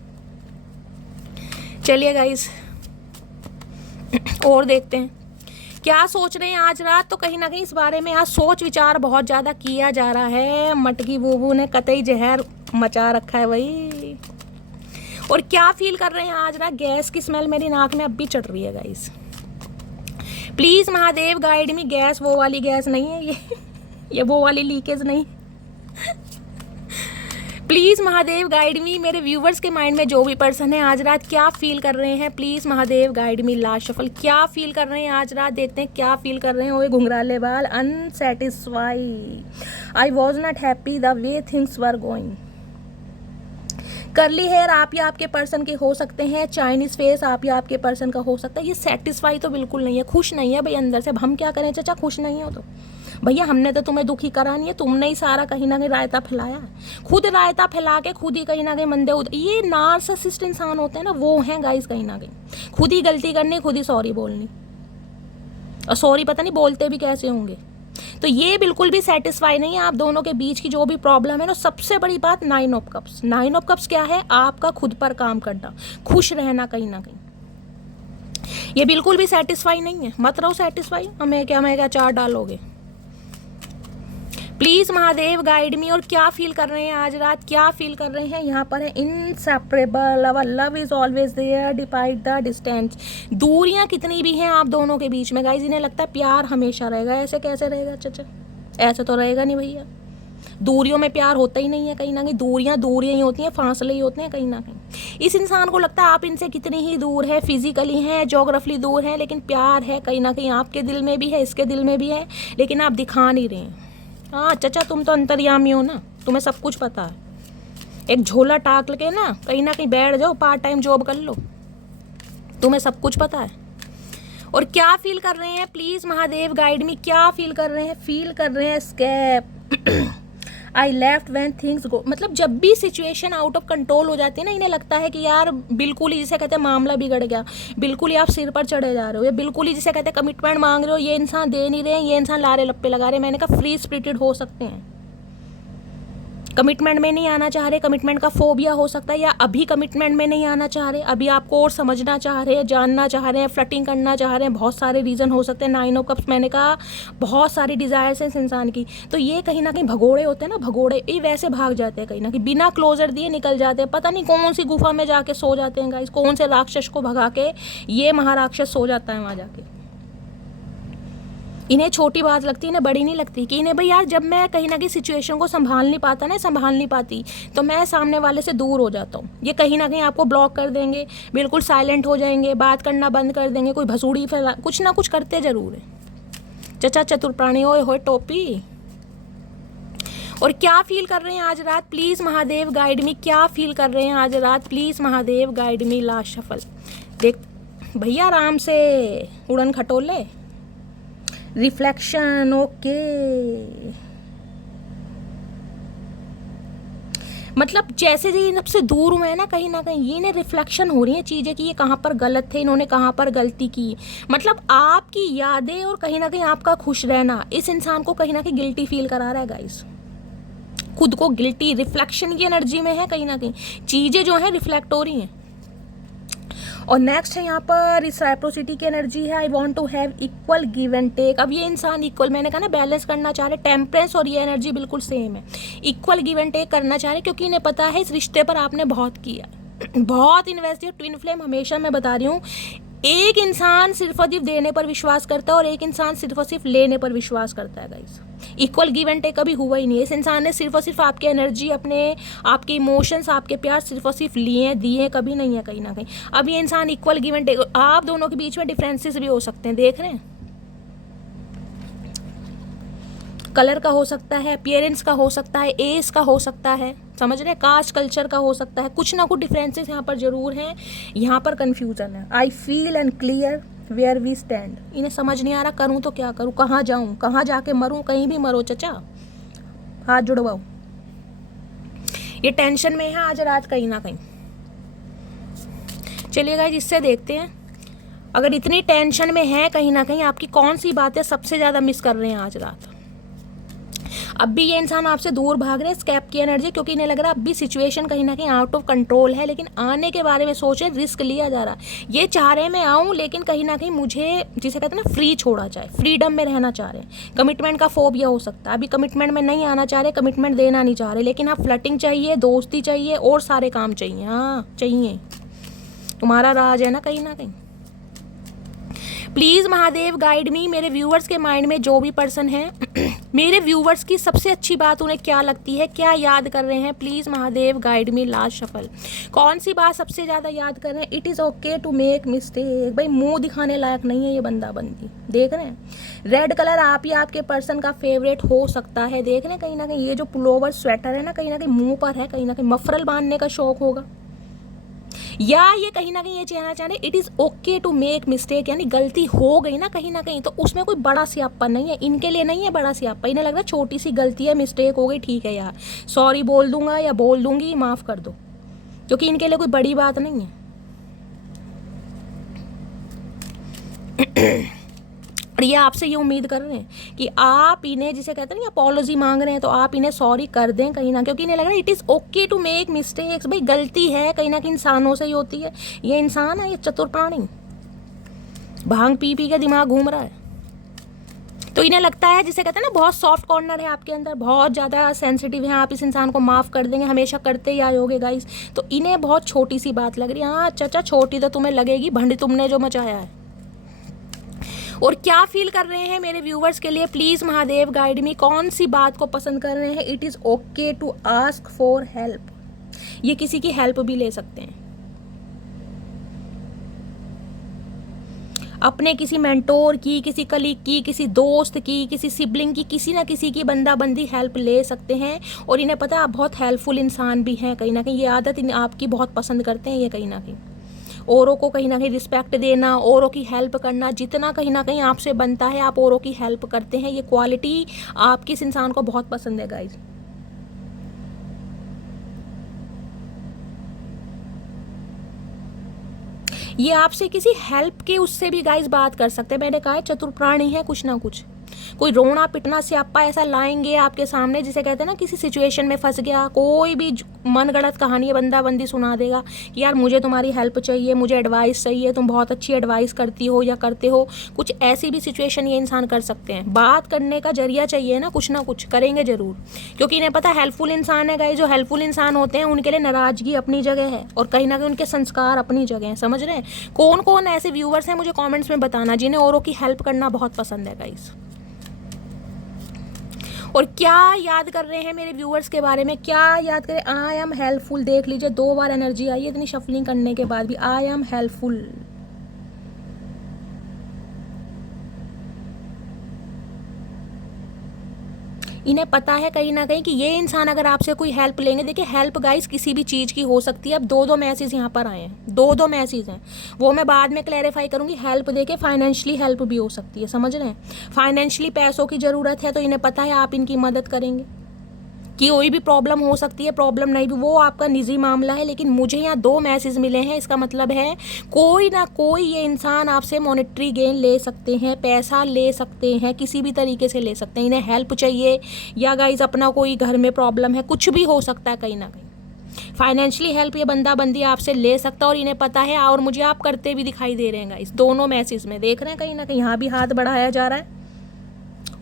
चलिए गाइस और देखते हैं क्या सोच रहे हैं आज रात। तो कहीं ना कहीं इस बारे में आज सोच विचार बहुत ज़्यादा किया जा रहा है। मटकी बूबू ने कतई जहर मचा रखा है भाई। और क्या फील कर रहे हैं आज रात, गैस की स्मेल मेरी नाक में अब भी चढ़ रही है guys. Please Mahadev guide me. Gas वो वाली गैस नहीं है ये वो वाली लीकेज नहीं। प्लीज़ महादेव गाइड मी। मेरे व्यूवर्स के माइंड में जो भी पर्सन है आज रात क्या फील कर रहे हैं, please Mahadev guide me. Last shuffle, क्या फील कर रहे हैं आज रात, देखते हैं क्या फील कर रहे हैं। ओए घुंघराले बाल, unsatisfied, I was not happy the way things were going. Curly hair आप या आपके पर्सन के हो सकते हैं, चाइनीज़ फेस आप या आपके पर्सन का हो सकता है। ये सेटिस्फाई तो बिल्कुल नहीं है, खुश नहीं है भाई अंदर से। अब हम क्या करें चाचा, खुश नहीं हो तो भैया हमने तो तुम्हें दुखी करा नहीं है, तुमने ही सारा कहीं ना कहीं रायता फैलाया है। खुद रायता फैला के खुद ही कहीं ना कहीं मंदे ये नार्सिसिस्ट इंसान होते हैं ना, वो हैं गाइस कहीं ना कहीं। खुद ही गलती करनी, खुद ही सॉरी बोलनी, और सॉरी पता नहीं बोलते भी कैसे होंगे। तो ये बिल्कुल भी सेटिस्फाई नहीं है। आप दोनों के बीच की जो भी प्रॉब्लम है ना, सबसे बड़ी बात 9 ऑफ कप्स। 9 ऑफ कप्स क्या है, आपका खुद पर काम करना, खुश रहना कहीं ना कहीं। ये बिल्कुल भी सेटिस्फाई नहीं है, मत रहो सेटिस्फाई। हमें क्या चार डालोगे। प्लीज़ महादेव गाइड मी। और क्या फील कर रहे हैं आज रात, क्या फील कर रहे हैं। यहाँ पर है inseparable, our love is always there despite the distance. दूरियाँ कितनी भी हैं आप दोनों के बीच में गाइज, इन्हें लगता है प्यार हमेशा रहेगा। ऐसे कैसे रहेगा चाचा, ऐसे तो रहेगा नहीं भैया। दूरियों में प्यार होता ही नहीं है कहीं ना कहीं, दूरियाँ ही होती हैं, फासले ही होते हैं कहीं ना कहीं। इस इंसान को लगता है आप इनसे कितनी ही दूर है, फिजिकली हैं, जोग्राफली दूर हैं, लेकिन प्यार है कहीं ना कहीं। आपके दिल में भी है, इसके दिल में भी है, लेकिन आप दिखा नहीं रहे हैं। हाँ चाचा तुम तो अंतर्यामी हो ना, तुम्हें सब कुछ पता है। एक झोला टाक के ना कहीं बैठ जाओ, पार्ट टाइम जॉब कर लो, तुम्हें सब कुछ पता है। और क्या फील कर रहे हैं प्लीज महादेव गाइड मी, क्या फील कर रहे हैं? फील कर रहे हैं escape, I left when things go, मतलब जब भी सिचुएशन आउट ऑफ कंट्रोल हो जाती है ना, इन्हें लगता है कि यार बिल्कुल ही जिसे कहते हैं मामला बिगड़ गया, बिल्कुल ही आप सिर पर चढ़े जा रहे हो, या बिल्कुल ही जिसे कहते हैं कमिटमेंट मांग रहे हो, ये इंसान दे नहीं रहे हैं, ये इंसान लारे लप्पे लगा रहे हैं। मैंने कहा फ्री स्पिरिटेड हो सकते हैं, कमिटमेंट में नहीं आना चाह रहे, कमिटमेंट का फोबिया हो सकता है, या अभी कमिटमेंट में नहीं आना चाह रहे, अभी आपको और समझना चाह रहे हैं, जानना चाह रहे हैं, फ्लर्टिंग करना चाह रहे हैं, बहुत सारे रीज़न हो सकते हैं। 9 ऑफ कप्स, मैंने कहा बहुत सारी डिज़ायर्स हैं इस इंसान की, तो ये कहीं ना कहीं भगोड़े होते हैं ना, भगोड़े ये वैसे भाग जाते हैं, कहीं ना कहीं बिना क्लोजर दिए निकल जाते हैं, पता नहीं कौन सी गुफा में जाके सो जाते हैं गाइस, कौन से राक्षस को भगा के ये महाराक्षस सो जाता है वहाँ जाके। इन्हें छोटी बात लगती है, इन्हें बड़ी नहीं लगती, कि इन्हें भाई यार जब मैं कहीं ना कहीं सिचुएशन को संभाल नहीं पाता ना, संभाल नहीं पाती, तो मैं सामने वाले से दूर हो जाता हूँ। ये कहीं ना कहीं आपको ब्लॉक कर देंगे, बिल्कुल साइलेंट हो जाएंगे, बात करना बंद कर देंगे, कोई भसूड़ी फैला, कुछ ना कुछ करते जरूर है। चचा चतुर प्राणी ओए होए टोपी। और क्या फील कर रहे हैं आज रात प्लीज़ महादेव गाइड मी, क्या फील कर रहे हैं आज रात please Mahadev guide me. Last shuffle देख भैया, आराम से उड़न खटोले, रिफ्लेक्शन, ओके। मतलब जैसे ही इनसे दूर हुए हैं ना कहीं ये इन्हें रिफ्लेक्शन हो रही है चीज़ें कि ये कहाँ पर गलत थे, इन्होंने कहाँ पर गलती की। मतलब आपकी यादें और कहीं ना कहीं आपका खुश रहना इस इंसान को कहीं ना कहीं गिल्टी फील करा रहा है गाइस, खुद को गिल्टी, रिफ्लेक्शन की एनर्जी में है, कहीं ना कहीं चीज़ें जो हैं रिफ्लेक्ट हो रही हैं। और नेक्स्ट है यहाँ पर रेसिप्रोसिटी की एनर्जी है, I want to have equal give and take. अब ये इंसान इक्वल, मैंने कहा ना बैलेंस करना चाह रहे, टेम्परेंस और ये एनर्जी बिल्कुल सेम है, इक्वल गिव एंड टेक करना चाह रहे, क्योंकि इन्हें पता है इस रिश्ते पर आपने बहुत किया, बहुत इन्वेस्ट किया। ट्विन फ्लेम हमेशा मैं बता रही हूँ, एक इंसान सिर्फ और सिर्फ देने पर विश्वास करता है और एक इंसान सिर्फ और सिर्फ लेने पर विश्वास करता है guys. Equal give and take कभी हुआ ही नहीं है। इस इंसान ने सिर्फ और सिर्फ आपकी एनर्जी, अपने आपके इमोशंस, आपके प्यार सिर्फ और सिर्फ लिए, दिए कभी नहीं है कहीं ना कहीं। अब ये इंसान इक्वल गिव एंड टेक, आप दोनों के बीच में डिफरेंसेस भी हो सकते हैं, देख रहे हैं, कलर का हो सकता है, अपीयरेंस का हो सकता है, एज का हो सकता है, समझ रहे हैं, कास्ट कल्चर का हो सकता है, कुछ ना कुछ डिफरेंसेस यहाँ पर जरूर हैं, यहाँ पर कन्फ्यूजन है। I feel and clear where we stand, इन्हें समझ नहीं आ रहा करूँ तो क्या करूँ, कहाँ जाऊँ, कहाँ जाके मरूँ, कहीं भी मरो चचा, हाथ जुड़वाओ। ये टेंशन में है आज रात कहीं ना कहीं। चलिए गाइस इससे देखते हैं, अगर इतनी टेंशन में है कहीं ना कहीं, आपकी कौन सी बातें सबसे ज़्यादा मिस कर रहे हैं आज रात। अब भी ये इंसान आपसे दूर भाग रहे हैं, स्कैप की एनर्जी, क्योंकि इन्हें लग रहा है अब भी सिचुएशन कहीं ना कहीं आउट ऑफ कंट्रोल है, लेकिन आने के बारे में सोच रहे, रिस्क लिया जा रहा है। ये चाह रहे हैं मैं आऊँ, लेकिन कहीं ना कहीं मुझे जिसे कहते हैं ना फ्री छोड़ा जाए, फ्रीडम में रहना चाह रहे हैं। कमिटमेंट का फोबिया हो सकता है, अभी कमिटमेंट में नहीं आना चाह रहे, कमिटमेंट देना नहीं चाह रहे, लेकिन आप फ्लर्टिंग चाहिए, दोस्ती चाहिए और सारे काम चाहिए, हाँ चाहिए, तुम्हारा राज है ना कहीं ना कहीं। प्लीज़ महादेव गाइड मी, मेरे व्यूवर्स के माइंड में जो भी पर्सन है मेरे व्यूवर्स की सबसे अच्छी बात उन्हें क्या लगती है, क्या याद कर रहे हैं, please Mahadev guide me. Last shuffle, कौन सी बात सबसे ज़्यादा याद कर रहे हैं। It is okay to make mistake, भाई मुंह दिखाने लायक नहीं है ये बंदा बंदी, देख रहे हैं। रेड कलर आप ही आपके पर्सन का फेवरेट हो सकता है, देख रहे हैं, कहीं ना कहीं ये जो पुलोवर स्वेटर है ना कहीं मुंह पर है, कहीं ना कहीं मफरल बांधने का शौक होगा, या ये कहीं ना कहीं ये कहना चाह रहे it is okay to make mistake, यानी गलती हो गई ना कहीं तो उसमें कोई बड़ा सियाप्पा नहीं है, इनके लिए नहीं है बड़ा सियाप्पा, इन्हें लग रहा है छोटी सी गलती है, मिस्टेक हो गई, ठीक है यार सॉरी बोल दूंगा या बोल दूंगी, माफ़ कर दो, क्योंकि इनके लिए कोई बड़ी बात नहीं है। और ये आपसे ये उम्मीद कर रहे हैं कि आप इन्हें जिसे कहते हैं ना अपॉलॉजी मांग रहे हैं, तो आप इन्हें सॉरी कर दें कहीं ना, क्योंकि इन्हें लग रहा है it is okay to make mistakes, भाई गलती है कहीं ना कहीं इंसानों से ही होती है, ये इंसान है, ये चतुर प्राणी, भांग पी पी के दिमाग घूम रहा है, तो इन्हें लगता है जिसे कहते हैं ना बहुत सॉफ्ट कॉर्नर है आपके अंदर, बहुत ज़्यादा सेंसिटिव है आप, इस इंसान को माफ़ कर देंगे, हमेशा करते ही आए होगे गाइस, तो इन्हें बहुत छोटी सी बात लग रही है। हाँ चाचा छोटी तो तुम्हें लगेगी, भंड तुमने जो मचाया है। और क्या फील कर रहे हैं मेरे व्यूवर्स के लिए, प्लीज़ महादेव गाइड मी, कौन सी बात को पसंद कर रहे हैं। It is okay to ask for help, ये किसी की हेल्प भी ले सकते हैं। अपने किसी मेंटोर की, किसी कलीग की, किसी दोस्त की, किसी सिबलिंग की, किसी ना किसी की बंदा बंदी हेल्प ले सकते हैं। और इन्हें पता है आप बहुत हेल्पफुल इंसान भी हैं, कहीं ना कहीं ये आदत आपकी बहुत पसंद करते हैं ये, कहीं ना कहीं औरों को कहीं ना कहीं रिस्पेक्ट देना, औरों की हेल्प करना, जितना कहीं ना कहीं आपसे बनता है आप औरों की हेल्प करते हैं। ये क्वालिटी आपकी इस इंसान को बहुत पसंद है गाइज। ये आपसे किसी हेल्प के उससे भी गाइज बात कर सकते हैं। मैंने कहा है चतुर प्राणी है कुछ ना कुछ। कोई रोना पिटना स्यापा ऐसा लाएंगे आपके सामने जिसे कहते हैं ना किसी सिचुएशन में फंस गया, कोई भी मन गढ़ंत कहानी बंदा बंदी सुना देगा कि यार मुझे तुम्हारी हेल्प चाहिए, मुझे एडवाइस चाहिए, तुम बहुत अच्छी एडवाइस करती हो या करते हो। कुछ ऐसी भी सिचुएशन ये इंसान कर सकते हैं। बात करने का जरिया चाहिए ना कुछ करेंगे जरूर, क्योंकि इन्हें पता हेल्पफुल इंसान है गाइस। जो हेल्पफुल इंसान होते हैं उनके लिए नाराजगी अपनी जगह है और कहीं ना कहीं उनके संस्कार अपनी जगह है। समझ रहे हैं? कौन कौन ऐसे व्यूवर्स हैं मुझे कॉमेंट्स में बताना जिन्हें औरों की हेल्प करना बहुत पसंद है गाइस। और क्या याद कर रहे हैं मेरे व्यूअर्स के बारे में, क्या याद करें? I am helpful. देख लीजिए 2 बार एनर्जी आई है इतनी शफलिंग करने के बाद भी। I am helpful. इन्हें पता है कहीं ना कहीं कि ये इंसान अगर आपसे कोई हेल्प लेंगे, देखिए हेल्प गाइस किसी भी चीज़ की हो सकती है। अब 2 मैसेज यहाँ पर आए हैं, 2 मैसेज हैं, वो मैं बाद में क्लैरिफाई करूँगी। हेल्प देखिए फाइनेंशियली हेल्प भी हो सकती है, समझ रहे हैं? फाइनेंशियली पैसों की ज़रूरत है तो इन्हें पता है आप इनकी मदद करेंगे। कि कोई भी प्रॉब्लम हो सकती है, प्रॉब्लम नहीं भी, वो आपका निजी मामला है, लेकिन मुझे यहाँ 2 मैसेज मिले हैं। इसका मतलब है कोई ना कोई ये इंसान आपसे मॉनेटरी गेन ले सकते हैं, पैसा ले सकते हैं, किसी भी तरीके से ले सकते हैं। इन्हें हेल्प चाहिए या गाइज अपना कोई घर में प्रॉब्लम है, कुछ भी हो सकता है। कहीं ना कहीं फाइनेंशियली हेल्प ये बंदा बंदी आपसे ले सकता है और इन्हें पता है, और मुझे आप करते भी दिखाई दे रहे हैं गाइस। दोनों मैसेज में देख रहे हैं कहीं ना कहीं यहाँ भी हाथ बढ़ाया जा रहा है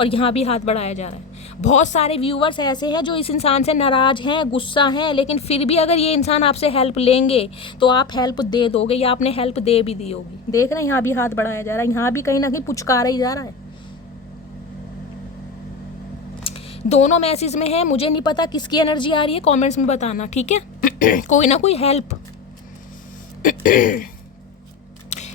और यहाँ भी हाथ बढ़ाया जा रहा है। बहुत सारे व्यूवर्स ऐसे हैं जो इस इंसान से नाराज़ हैं, गुस्सा हैं, लेकिन फिर भी अगर ये इंसान आपसे हेल्प लेंगे तो आप हेल्प दे दोगे या आपने हेल्प दे भी दी होगी। देख रहे हैं यहाँ भी हाथ बढ़ाया जा रहा है, यहाँ भी कहीं ना कहीं पुचकारा ही जा रहा है। दोनों मैसेज में है, मुझे नहीं पता किसकी एनर्जी आ रही है, कमेंट्स में बताना, ठीक है? कोई ना कोई हेल्प।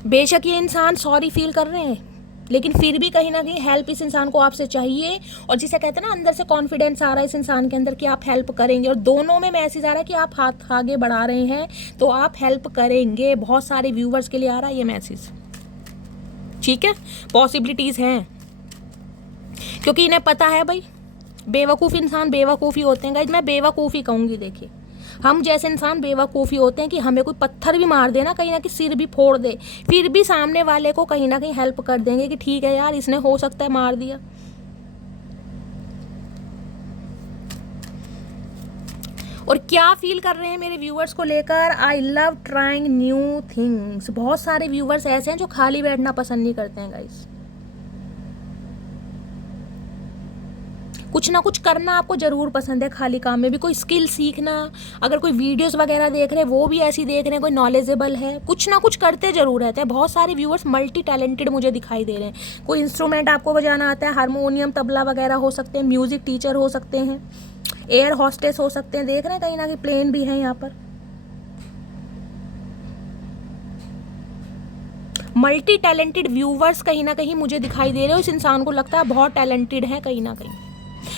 बेशक ये इंसान सॉरी फील कर रहे हैं, लेकिन फिर भी कहीं ना कहीं हेल्प इस इंसान को आपसे चाहिए। और जिसे कहते हैं ना अंदर से कॉन्फिडेंस आ रहा है इस इंसान के अंदर कि आप हेल्प करेंगे। और दोनों में मैसेज आ रहा है कि आप हाथ आगे बढ़ा रहे हैं तो आप हेल्प करेंगे। बहुत सारे व्यूवर्स के लिए आ रहा है ये मैसेज, ठीक है? पॉसिबिलिटीज़ हैं, क्योंकि इन्हें पता है भाई बेवकूफ़ इंसान बेवकूफ़ी होते हैं गाइस। मैं बेवकूफ़ी कहूँगी। देखिए हम जैसे इंसान बेवकूफ़ी होते हैं कि हमें कोई पत्थर भी मार देना, कहीं ना कहीं सिर भी फोड़ दे, फिर भी सामने वाले को कहीं ना कहीं हेल्प कर देंगे कि ठीक है यार इसने हो सकता है मार दिया। और क्या फील कर रहे हैं मेरे व्यूवर्स को लेकर? I love trying new things. बहुत सारे व्यूवर्स ऐसे हैं जो खाली बैठना पसंद नहीं करते हैं गाइस। कुछ ना कुछ करना आपको ज़रूर पसंद है, खाली काम में भी कोई स्किल सीखना। अगर कोई वीडियोस वगैरह देख रहे हैं वो भी ऐसी देख रहे हैं, कोई नॉलेजेबल है, कुछ ना कुछ करते ज़रूर रहते हैं। बहुत सारे व्यूअर्स मल्टी टैलेंटेड मुझे दिखाई दे रहे हैं। कोई इंस्ट्रूमेंट आपको बजाना आता है, हारमोनियम तबला वगैरह हो सकते हैं, म्यूज़िक टीचर हो सकते हैं, एयर हॉस्टेस हो सकते हैं, देख रहे हैं कहीं ना कहीं प्लेन भी है यहाँ पर। मल्टी टैलेंटेड व्यूवर्स कहीं ना कहीं मुझे दिखाई दे रहे हो। इस इंसान को लगता है बहुत टैलेंटेड है, कहीं ना कहीं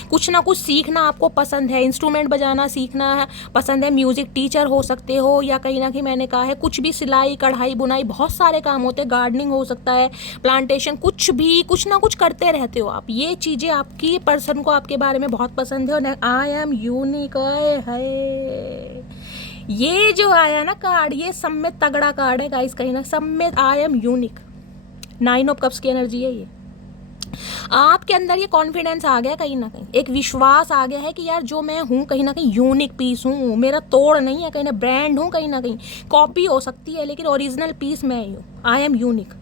कुछ ना कुछ सीखना आपको पसंद है, इंस्ट्रूमेंट बजाना सीखना है पसंद है, म्यूज़िक टीचर हो सकते हो, या कहीं ना कहीं मैंने कहा है कुछ भी, सिलाई कढ़ाई बुनाई, बहुत सारे काम होते हैं, गार्डनिंग हो सकता है, प्लांटेशन, कुछ भी कुछ ना कुछ करते रहते हो आप। ये चीज़ें आपकी पर्सन को आपके बारे में बहुत पसंद है। और आई एम यूनिक है, ये जो आया ना कार्ड, ये सब में तगड़ा कार्ड है गाइस। कहीं ना सब में I am unique, 9 of cups की एनर्जी है ये। आपके अंदर ये कॉन्फिडेंस आ गया, कहीं ना कहीं एक विश्वास आ गया है कि यार जो मैं हूँ कहीं ना कहीं यूनिक पीस हूँ, मेरा तोड़ नहीं है, कहीं ना ब्रांड हूँ, कहीं ना कहीं कॉपी हो सकती है लेकिन ओरिजिनल पीस मैं ही हूँ। I am unique.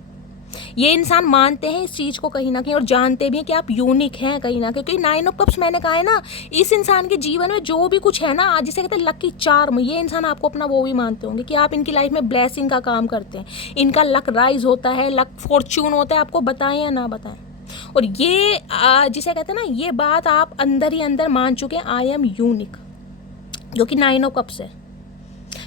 ये इंसान मानते हैं इस चीज़ को कहीं ना कहीं और जानते भी हैं कि आप यूनिक हैं कहीं ना कहीं। क्योंकि 9 ऑफ कप्स मैंने कहा है ना, इस इंसान के जीवन में जो भी कुछ है ना, आज जिसे कहते हैं लकी चार्म, ये इंसान आपको अपना वो भी मानते होंगे कि आप इनकी लाइफ में ब्लेसिंग का काम करते हैं, इनका लक राइज होता है, लक फॉर्च्यून होता है, आपको बताएं या ना बताएं। और ये जिसे कहते हैं ना, ये बात आप अंदर ही अंदर मान चुके हैं, आई एम यूनिक, जो कि 9 ऑफ कप्स है।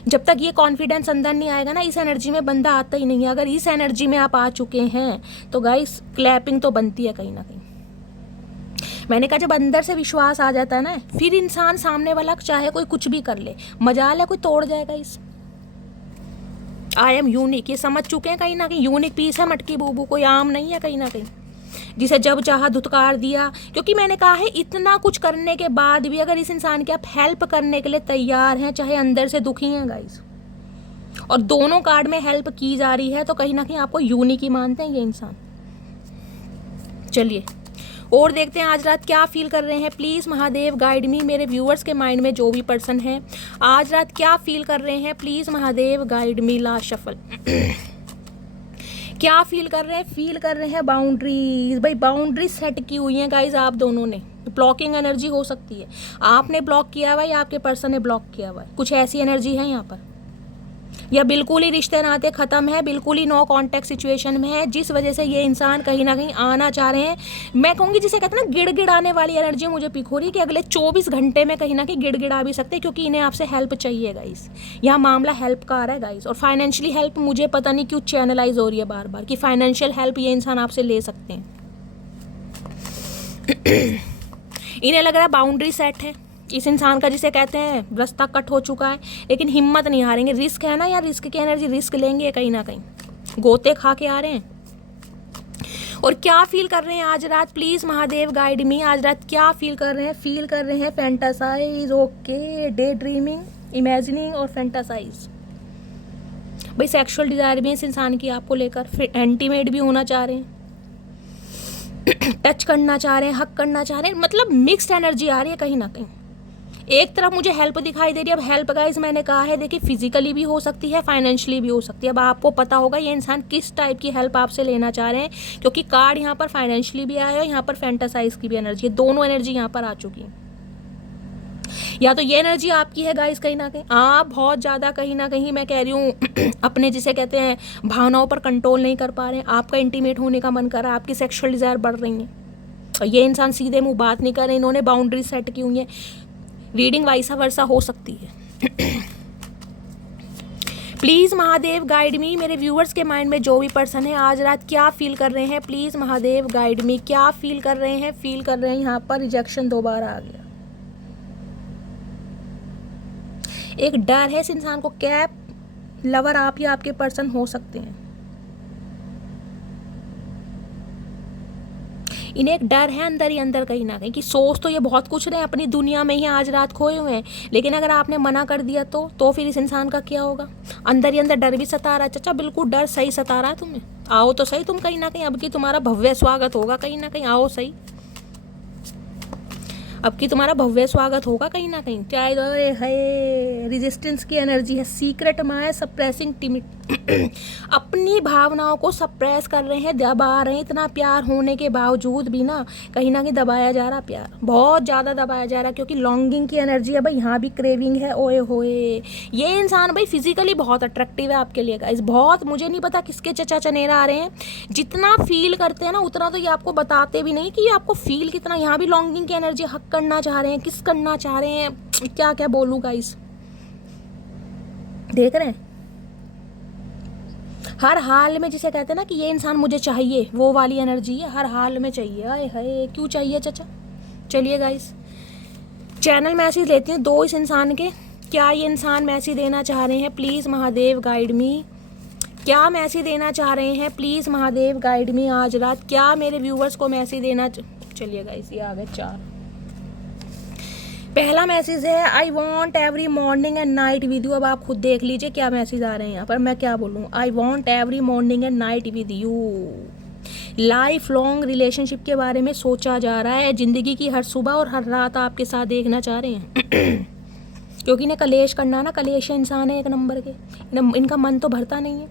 जब तक ये कॉन्फिडेंस अंदर नहीं आएगा ना, इस एनर्जी में बंदा आता ही नहीं है। अगर इस एनर्जी में आप आ चुके हैं तो गाइस क्लैपिंग तो बनती है कहीं ना कहीं। मैंने कहा जब अंदर से विश्वास आ जाता है ना, फिर इंसान सामने वाला चाहे कोई कुछ भी कर ले, मजाल है कोई तोड़ जाएगा। इस आई एम यूनिक, ये समझ चुके हैं कहीं ना कहीं। यूनिक पीस है मटकी बूबू, कोई आम नहीं है कहीं ना कहीं, जिसे जब चाहा धुतकार दिया। क्योंकि मैंने कहा है इतना कुछ करने के बाद भी अगर इस इंसान की आप हेल्प करने के लिए तैयार हैं, चाहे अंदर से दुखी हैं गाइस, और दोनों कार्ड में हेल्प की जा रही है, तो कहीं ना कहीं आपको यूनिक ही मानते हैं ये इंसान। चलिए और देखते हैं आज रात क्या फील कर रहे हैं। प्लीज़ महादेव गाइड मी, मेरे व्यूअर्स के माइंड में जो भी पर्सन है आज रात क्या फील कर रहे हैं। Please Mahadev guide me. Last shuffle क्या फील कर रहे हैं? फील कर रहे हैं बाउंड्रीज। भाई बाउंड्रीज सेट की हुई हैं गाइज आप दोनों ने। ब्लॉकिंग एनर्जी हो सकती है, आपने ब्लॉक किया हुआ है या आपके पर्सन ने ब्लॉक किया हुआ है, कुछ ऐसी एनर्जी है यहाँ पर। या बिल्कुल ही रिश्ते नाते ख़त्म है, बिल्कुल ही नो कॉन्टैक्ट सिचुएशन में है, जिस वजह से ये इंसान कहीं ना कहीं आना चाह रहे हैं। मैं कहूँगी जिसे कहते हैं ना गिड़गिड़ाने वाली एनर्जी मुझे पिक हो रही है कि अगले 24 घंटे में कहीं ना कहीं गिड़गिड़ा भी सकते हैं, क्योंकि इन्हें आपसे हेल्प चाहिए गाइस। यहाँ मामला हेल्प का आ रहा है गाइस, और फाइनेंशियली हेल्प मुझे पता नहीं क्यों चैनलाइज हो रही है बार बार कि फाइनेंशियल हेल्प ये इंसान आपसे ले सकते हैं। इन्हें लग रहा है बाउंड्री सेट है इस इंसान का, जिसे कहते हैं रास्ता कट हो चुका है, लेकिन हिम्मत नहीं हारेंगे। रिस्क है ना यार, रिस्क की एनर्जी, रिस्क लेंगे कहीं ना कहीं, गोते खा के आ रहे हैं। और क्या फील कर रहे हैं आज रात? प्लीज़ महादेव गाइड मी, आज रात क्या फील कर रहे हैं? फील कर रहे हैं फैंटासाइज, ओके, डे ड्रीमिंग, इमेजिनिंग और फैंटासाइज। भाई सेक्सुअल डिजायर भी है इस इंसान की आपको लेकर, फिर एंटीमेट भी होना चाह रहे हैं, टच करना चाह रहे हैं, हक करना चाह रहे हैं, मतलब मिक्स्ड एनर्जी आ रही है कहीं ना कहीं। एक तरफ मुझे हेल्प दिखाई दे रही है। अब हेल्प गाइस मैंने कहा है देखिए फिजिकली भी हो सकती है, फाइनेंशियली भी हो सकती है। अब आपको पता होगा ये इंसान किस टाइप की हेल्प आपसे लेना चाह रहे हैं, क्योंकि कार्ड यहाँ पर फाइनेंशियली भी आया है, यहाँ पर फैंटासाइज की भी एनर्जी है, दोनों एनर्जी यहाँ पर आ चुकी है। या तो ये एनर्जी आपकी है गाइस कहीं ना कहीं, आप बहुत ज़्यादा कहीं ना कहीं मैं कह रही हूँ अपने जिसे कहते हैं भावनाओं पर कंट्रोल नहीं कर पा रहे हैं, आपका इंटीमेट होने का मन कर रहा है, आपकी सेक्सुअल डिज़ायर बढ़ रही है, और ये इंसान सीधे मुँह बात नहीं कर रहे, इन्होंने बाउंड्री सेट की हुई है। रीडिंग वाइसा वर्सा हो सकती है। प्लीज़ महादेव गाइड मी, मेरे व्यूअर्स के माइंड में जो भी पर्सन है आज रात क्या फील कर रहे हैं। प्लीज़ महादेव गाइड मी, क्या फील कर रहे हैं? फील कर रहे हैं यहाँ पर रिजेक्शन दोबारा आ गया। एक डर है इस इंसान को, कैप लवर आप या आपके पर्सन हो सकते हैं। इन्हें एक डर है अंदर ही अंदर कहीं ना कहीं कि सोच तो ये बहुत कुछ रहे हैं, अपनी दुनिया में ही आज रात खोए हुए हैं, लेकिन अगर आपने मना कर दिया तो फिर इस इंसान का क्या होगा? अंदर ही अंदर डर भी सता रहा है। चाचा बिल्कुल डर सही सता रहा है तुम्हें, आओ तो सही तुम कहीं ना कहीं, अब की तुम्हारा भव्य स्वागत होगा कहीं ना कहीं, आओ सही, अब की तुम्हारा भव्य स्वागत होगा कहीं ना कहीं। चाहे है रेजिस्टेंस की एनर्जी है, सीक्रेट माया, सप्रेसिंग टिमिट, अपनी भावनाओं को सप्रेस कर रहे हैं, दबा रहे हैं। इतना प्यार होने के बावजूद भी ना कहीं दबाया जा रहा, प्यार बहुत ज़्यादा दबाया जा रहा, क्योंकि लॉन्गिंग की एनर्जी है भाई, यहाँ भी क्रेविंग है। ओए होए, ये इंसान भाई फिजिकली बहुत अट्रैक्टिव है आपके लिए गाइस, बहुत, मुझे नहीं पता किसके चचा चनेरा आ रहे हैं, जितना फील करते हैं ना उतना तो ये आपको बताते भी नहीं कि ये आपको फील कितना। यहाँ भी लॉन्गिंग की एनर्जी, हक करना चाह रहे हैं, किस करना चाह रहे हैं, क्या क्या बोलूँ गाइस, देख रहे हैं हर हाल में, जिसे कहते हैं ना कि ये इंसान मुझे चाहिए, वो वाली एनर्जी है, हर हाल में चाहिए। आए हाय क्यों चाहिए चाचा? चलिए गाइस चैनल मैसेज लेती हूँ दो इस इंसान के, क्या ये इंसान मैसेज देना चाह रहे हैं? प्लीज़ महादेव गाइड मी, क्या मैसेज देना चाह रहे हैं? प्लीज़ महादेव गाइड मी, आज रात क्या मेरे व्यूवर्स को मैसेज देना चलिए गाइस ये आ गए 4। पहला मैसेज है I want every morning and night with you. अब आप खुद देख लीजिए क्या मैसेज आ रहे हैं यहाँ पर, मैं क्या बोलूँ। I want every morning and night with you. Life long relationship के बारे में सोचा जा रहा है, ज़िंदगी की हर सुबह और हर रात आपके साथ देखना चाह रहे हैं क्योंकि इन्हें कलेश करना ना, कलेश इंसान है एक नंबर के, इनका मन तो भरता नहीं है।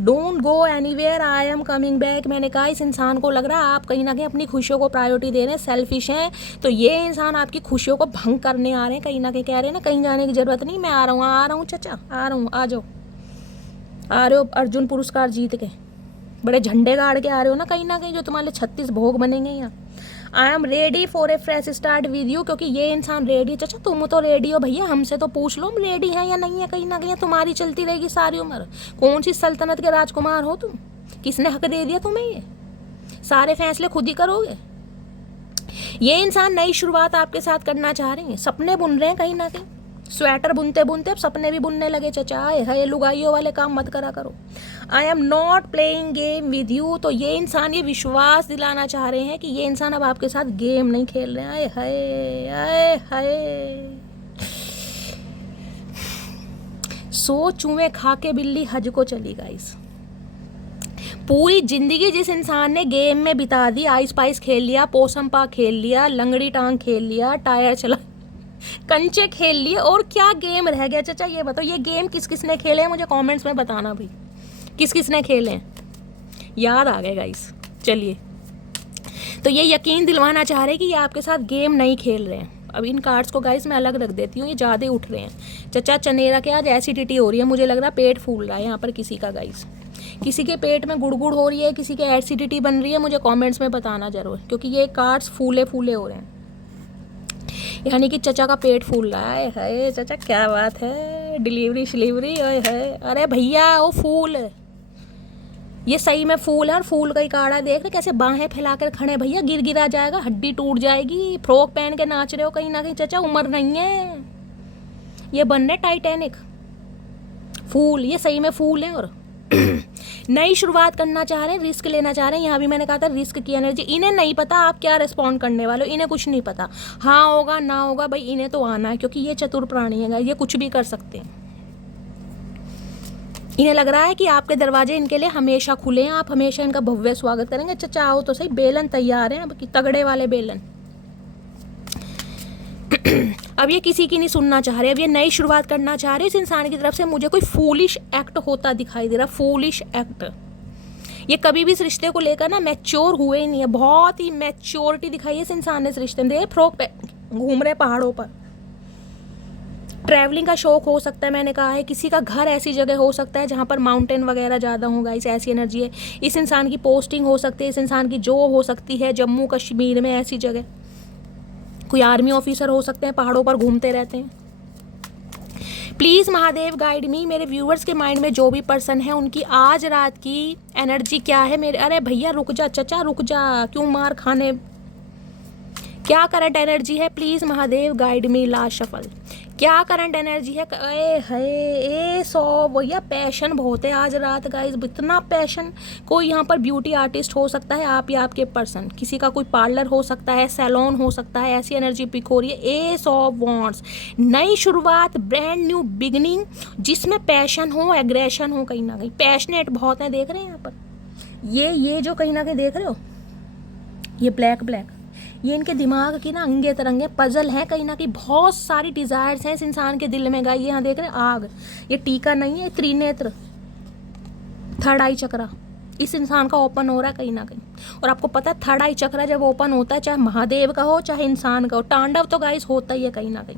Don't go anywhere, I am coming back. मैंने कहा इस इंसान को लग रहा है आप कहीं ना कहीं अपनी खुशियों को प्रायोरिटी दे रहे हैं, सेल्फिश हैं, तो ये इंसान आपकी खुशियों को भंग करने आ रहे हैं कहीं ना कहीं, कह रहे हैं ना कहीं जाने की ज़रूरत नहीं, मैं आ रहा हूँ चाचा, आ रहा हूँ, आ जाओ, आ रहे हो अर्जुन पुरस्कार जीत के, बड़े झंडे गाड़ के आ रहे हो ना कहीं, जो तुम्हारे 36 भोग बनेंगे यहाँ, I am ready for a fresh start with you, क्योंकि ये इंसान रेडी। चाचा तुम तो रेडी हो भैया, हमसे तो पूछ लो हम रेडी हैं या नहीं है। कहीं ना कहीं तुम्हारी चलती रहेगी सारी उम्र। कौन सी सल्तनत के राजकुमार हो तुम? किसने हक दे दिया तुम्हें? ये सारे फैसले खुद ही करोगे। ये इंसान नई शुरुआत आपके साथ करना चाह रहे हैं, सपने बुन रहे हैं कहीं ना कहीं। स्वेटर बुनते बुनते अब सपने भी बुनने लगे। चचा है लुगाइयों वाले काम मत करा करो। I am not playing game with you. तो ये इंसान ये विश्वास दिलाना चाह रहे हैं कि ये इंसान अब आपके साथ गेम नहीं खेल रहे हैं। आए हाय आए हाय। सो चूहे खा के बिल्ली हज को चली गाइस। पूरी जिंदगी जिस इंसान ने गेम में बिता दी, आइस पाइस खेल लिया, पोसम पा खेल लिया, लंगड़ी टांग खेल लिया, टायर चला, कंचे खेल लिए, और क्या गेम रह गया? चाचा ये बताओ, ये गेम किस किस ने खेले हैं? मुझे कमेंट्स में बताना भाई, किस किस ने खेले हैं। याद आ गए गाइस। चलिए, तो ये यकीन दिलवाना चाह रहे हैं कि ये आपके साथ गेम नहीं खेल रहे हैं। अब इन कार्ड्स को गाइस मैं अलग रख देती हूँ, ये ज़्यादा उठ रहे हैं। चचा चनेरा के आज एसिडिटी हो रही है, मुझे लग रहा है पेट फूल रहा है यहाँ पर किसी का गाइस। किसी के पेट में गुड़गुड़ हो रही है, किसी के एसिडिटी बन रही है, मुझे कमेंट्स में बताना जरूर, क्योंकि ये कार्ड्स फूले फूले हो रहे हैं। यानी कि चचा का पेट फूल रहा है। हाय चचा क्या बात है, डिलीवरी शिलीवरी है। अरे भैया वो फूल, ये सही में फूल है, और फूल का ही कार्ड है। देख रहे कैसे बाहें फैला कर खड़े भैया, गिर गिरा जाएगा, हड्डी टूट जाएगी। फ्रॉक पहन के नाच रहे हो कहीं ना कहीं। चचा उम्र नहीं है, ये बन रहे टाइटैनिक फूल, ये सही में फूल है। और नई शुरुआत करना चाह रहे हैं, रिस्क लेना चाह रहे हैं। यहाँ भी मैंने कहा था रिस्क की एनर्जी। इन्हें नहीं पता आप क्या रिस्पॉन्ड करने वाले हो, इन्हें कुछ नहीं पता। हाँ होगा ना होगा भाई, इन्हें तो आना है, क्योंकि ये चतुर प्राणी है, ये कुछ भी कर सकते हैं। इन्हें लग रहा है कि आपके दरवाजे इनके लिए हमेशा खुले हैं, आप हमेशा इनका भव्य स्वागत करेंगे। चचा आओ तो सही, बेलन तैयार हैं अब, तगड़े वाले बेलन। अब ये किसी की नहीं सुनना चाह रहे, अब ये नई शुरुआत करना चाह रहे। इस इंसान की तरफ से मुझे कोई फूलिश एक्ट होता दिखाई दे रहा, फूलिश एक्ट। ये कभी भी इस रिश्ते को लेकर ना मैच्योर हुए ही नहीं है, बहुत ही मैच्योरिटी दिखाई है इस इंसान ने इस रिश्ते में। फ्रॉक पे घूम रहे पहाड़ों पर, ट्रैवलिंग का शौक हो सकता है, मैंने कहा है। किसी का घर ऐसी जगह हो सकता है जहाँ पर माउंटेन वगैरह ज़्यादा होगा, इस ऐसी एनर्जी है। इस इंसान की पोस्टिंग हो सकती है, इस इंसान की जॉब हो सकती है जम्मू कश्मीर में, ऐसी जगह। कोई आर्मी ऑफिसर हो सकते हैं, पहाड़ों पर घूमते रहते हैं। प्लीज़ महादेव गाइड मी। मेरे व्यूवर्स के माइंड में जो भी पर्सन है, उनकी आज रात की एनर्जी क्या है मेरे। अरे भैया रुक जा चचा, रुक जा, क्यों मार खाने। क्या करंट एनर्जी है? Please Mahadev guide me. Last shuffle, क्या करंट एनर्जी है? ए सो भैया पैशन बहुत है आज रात गाइस, इतना पैशन। कोई यहाँ पर ब्यूटी आर्टिस्ट हो सकता है, आप या आपके पर्सन। किसी का कोई पार्लर हो सकता है, सैलून हो सकता है, ऐसी एनर्जी पिक हो रही है। एस ऑफ वॉन्ड्स, नई शुरुआत, ब्रांड न्यू बिगनिंग, जिसमें पैशन हो, एग्रेशन हो। कहीं ना कहीं पैशनेट बहुत है, देख रहे हैं यहाँ पर। ये जो कहीं ना कहीं देख रहे हो, ये ब्लैक ब्लैक, ये इनके दिमाग की ना अंगे तरंगे पजल है कहीं ना कहीं। बहुत सारी डिज़ायर्स हैं इस इंसान के दिल में गाइस। यहाँ देख रहे हैं आग, ये टीका नहीं है, त्रिनेत्र, थर्ड आई चक्रा इस इंसान का ओपन हो रहा है कहीं ना कहीं। और आपको पता है थर्ड आई चक्रा जब ओपन होता है, चाहे महादेव का हो चाहे इंसान का हो, तांडव तो गाइस होता ही है कहीं ना कहीं।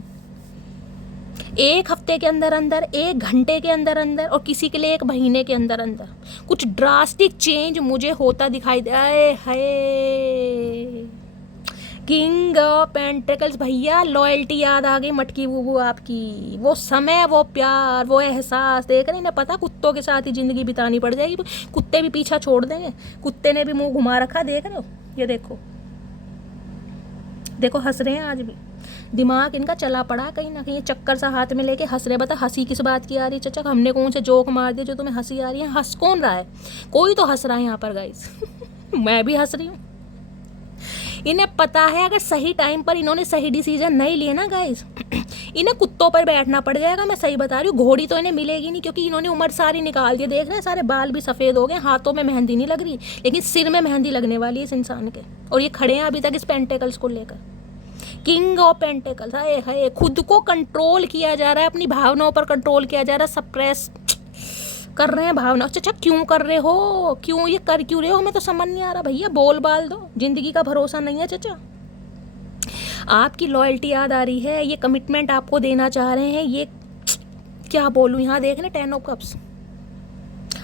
एक हफ्ते के अंदर अंदर, एक घंटे के अंदर अंदर, और किसी के लिए एक महीने के अंदर अंदर कुछ ड्रास्टिक चेंज मुझे होता दिखाई दे। हाय किंग ऑफ पेंटिकल्स भैया, लॉयल्टी याद आ गई मटकी बूबू आपकी। वो समय, वो प्यार, वो एहसास, देख रहे हैं ना। पता कुत्तों के साथ ही जिंदगी बितानी पड़ जाएगी, कुत्ते भी पीछा छोड़ देंगे। कुत्ते ने भी मुंह घुमा रखा, देख रहे हो, ये देखो देखो, हंस रहे हैं आज भी। दिमाग इनका चला पड़ा कहीं ना कहीं, चक्कर सा हाथ में लेके हंस रहे। बता हंसी किस बात की आ रही है चचा? हमने कौन से जोक मार दिए जो तुम्हें हंसी आ रही है? हंस कौन रहा है? कोई तो हंस रहा है यहाँ पर गाइस। मैं भी हंस रही हूँ। इन्हें पता है अगर सही टाइम पर इन्होंने सही डिसीजन नहीं लिए ना गाइस, इन्हें कुत्तों पर बैठना पड़ जाएगा। मैं सही बता रही हूँ, घोड़ी तो इन्हें मिलेगी नहीं, क्योंकि इन्होंने उम्र सारी निकाल दी। देख रहे हैं सारे बाल भी सफ़ेद हो गए, हाथों में मेहंदी नहीं लग रही, लेकिन सिर में मेहंदी लगने वाली है इस इंसान के। और ये खड़े हैं अभी तक इस पेंटिकल्स को लेकर। किंग ऑफ पेंटिकल्स, हाय हाय, खुद को कंट्रोल किया जा रहा है, अपनी भावनाओं पर कंट्रोल किया जा रहा है, सप्रेस कर रहे हैं भावना। चचा क्यों कर रहे हो, क्यों ये कर क्यों रहे हो? हमें तो समझ नहीं आ रहा भैया, बोल बाल दो। जिंदगी का भरोसा नहीं है चचा। आपकी लॉयल्टी याद आ रही है, ये कमिटमेंट आपको देना चाह रहे हैं। ये क्या बोलूँ, यहाँ देख रहे 10 ऑफ कप्स।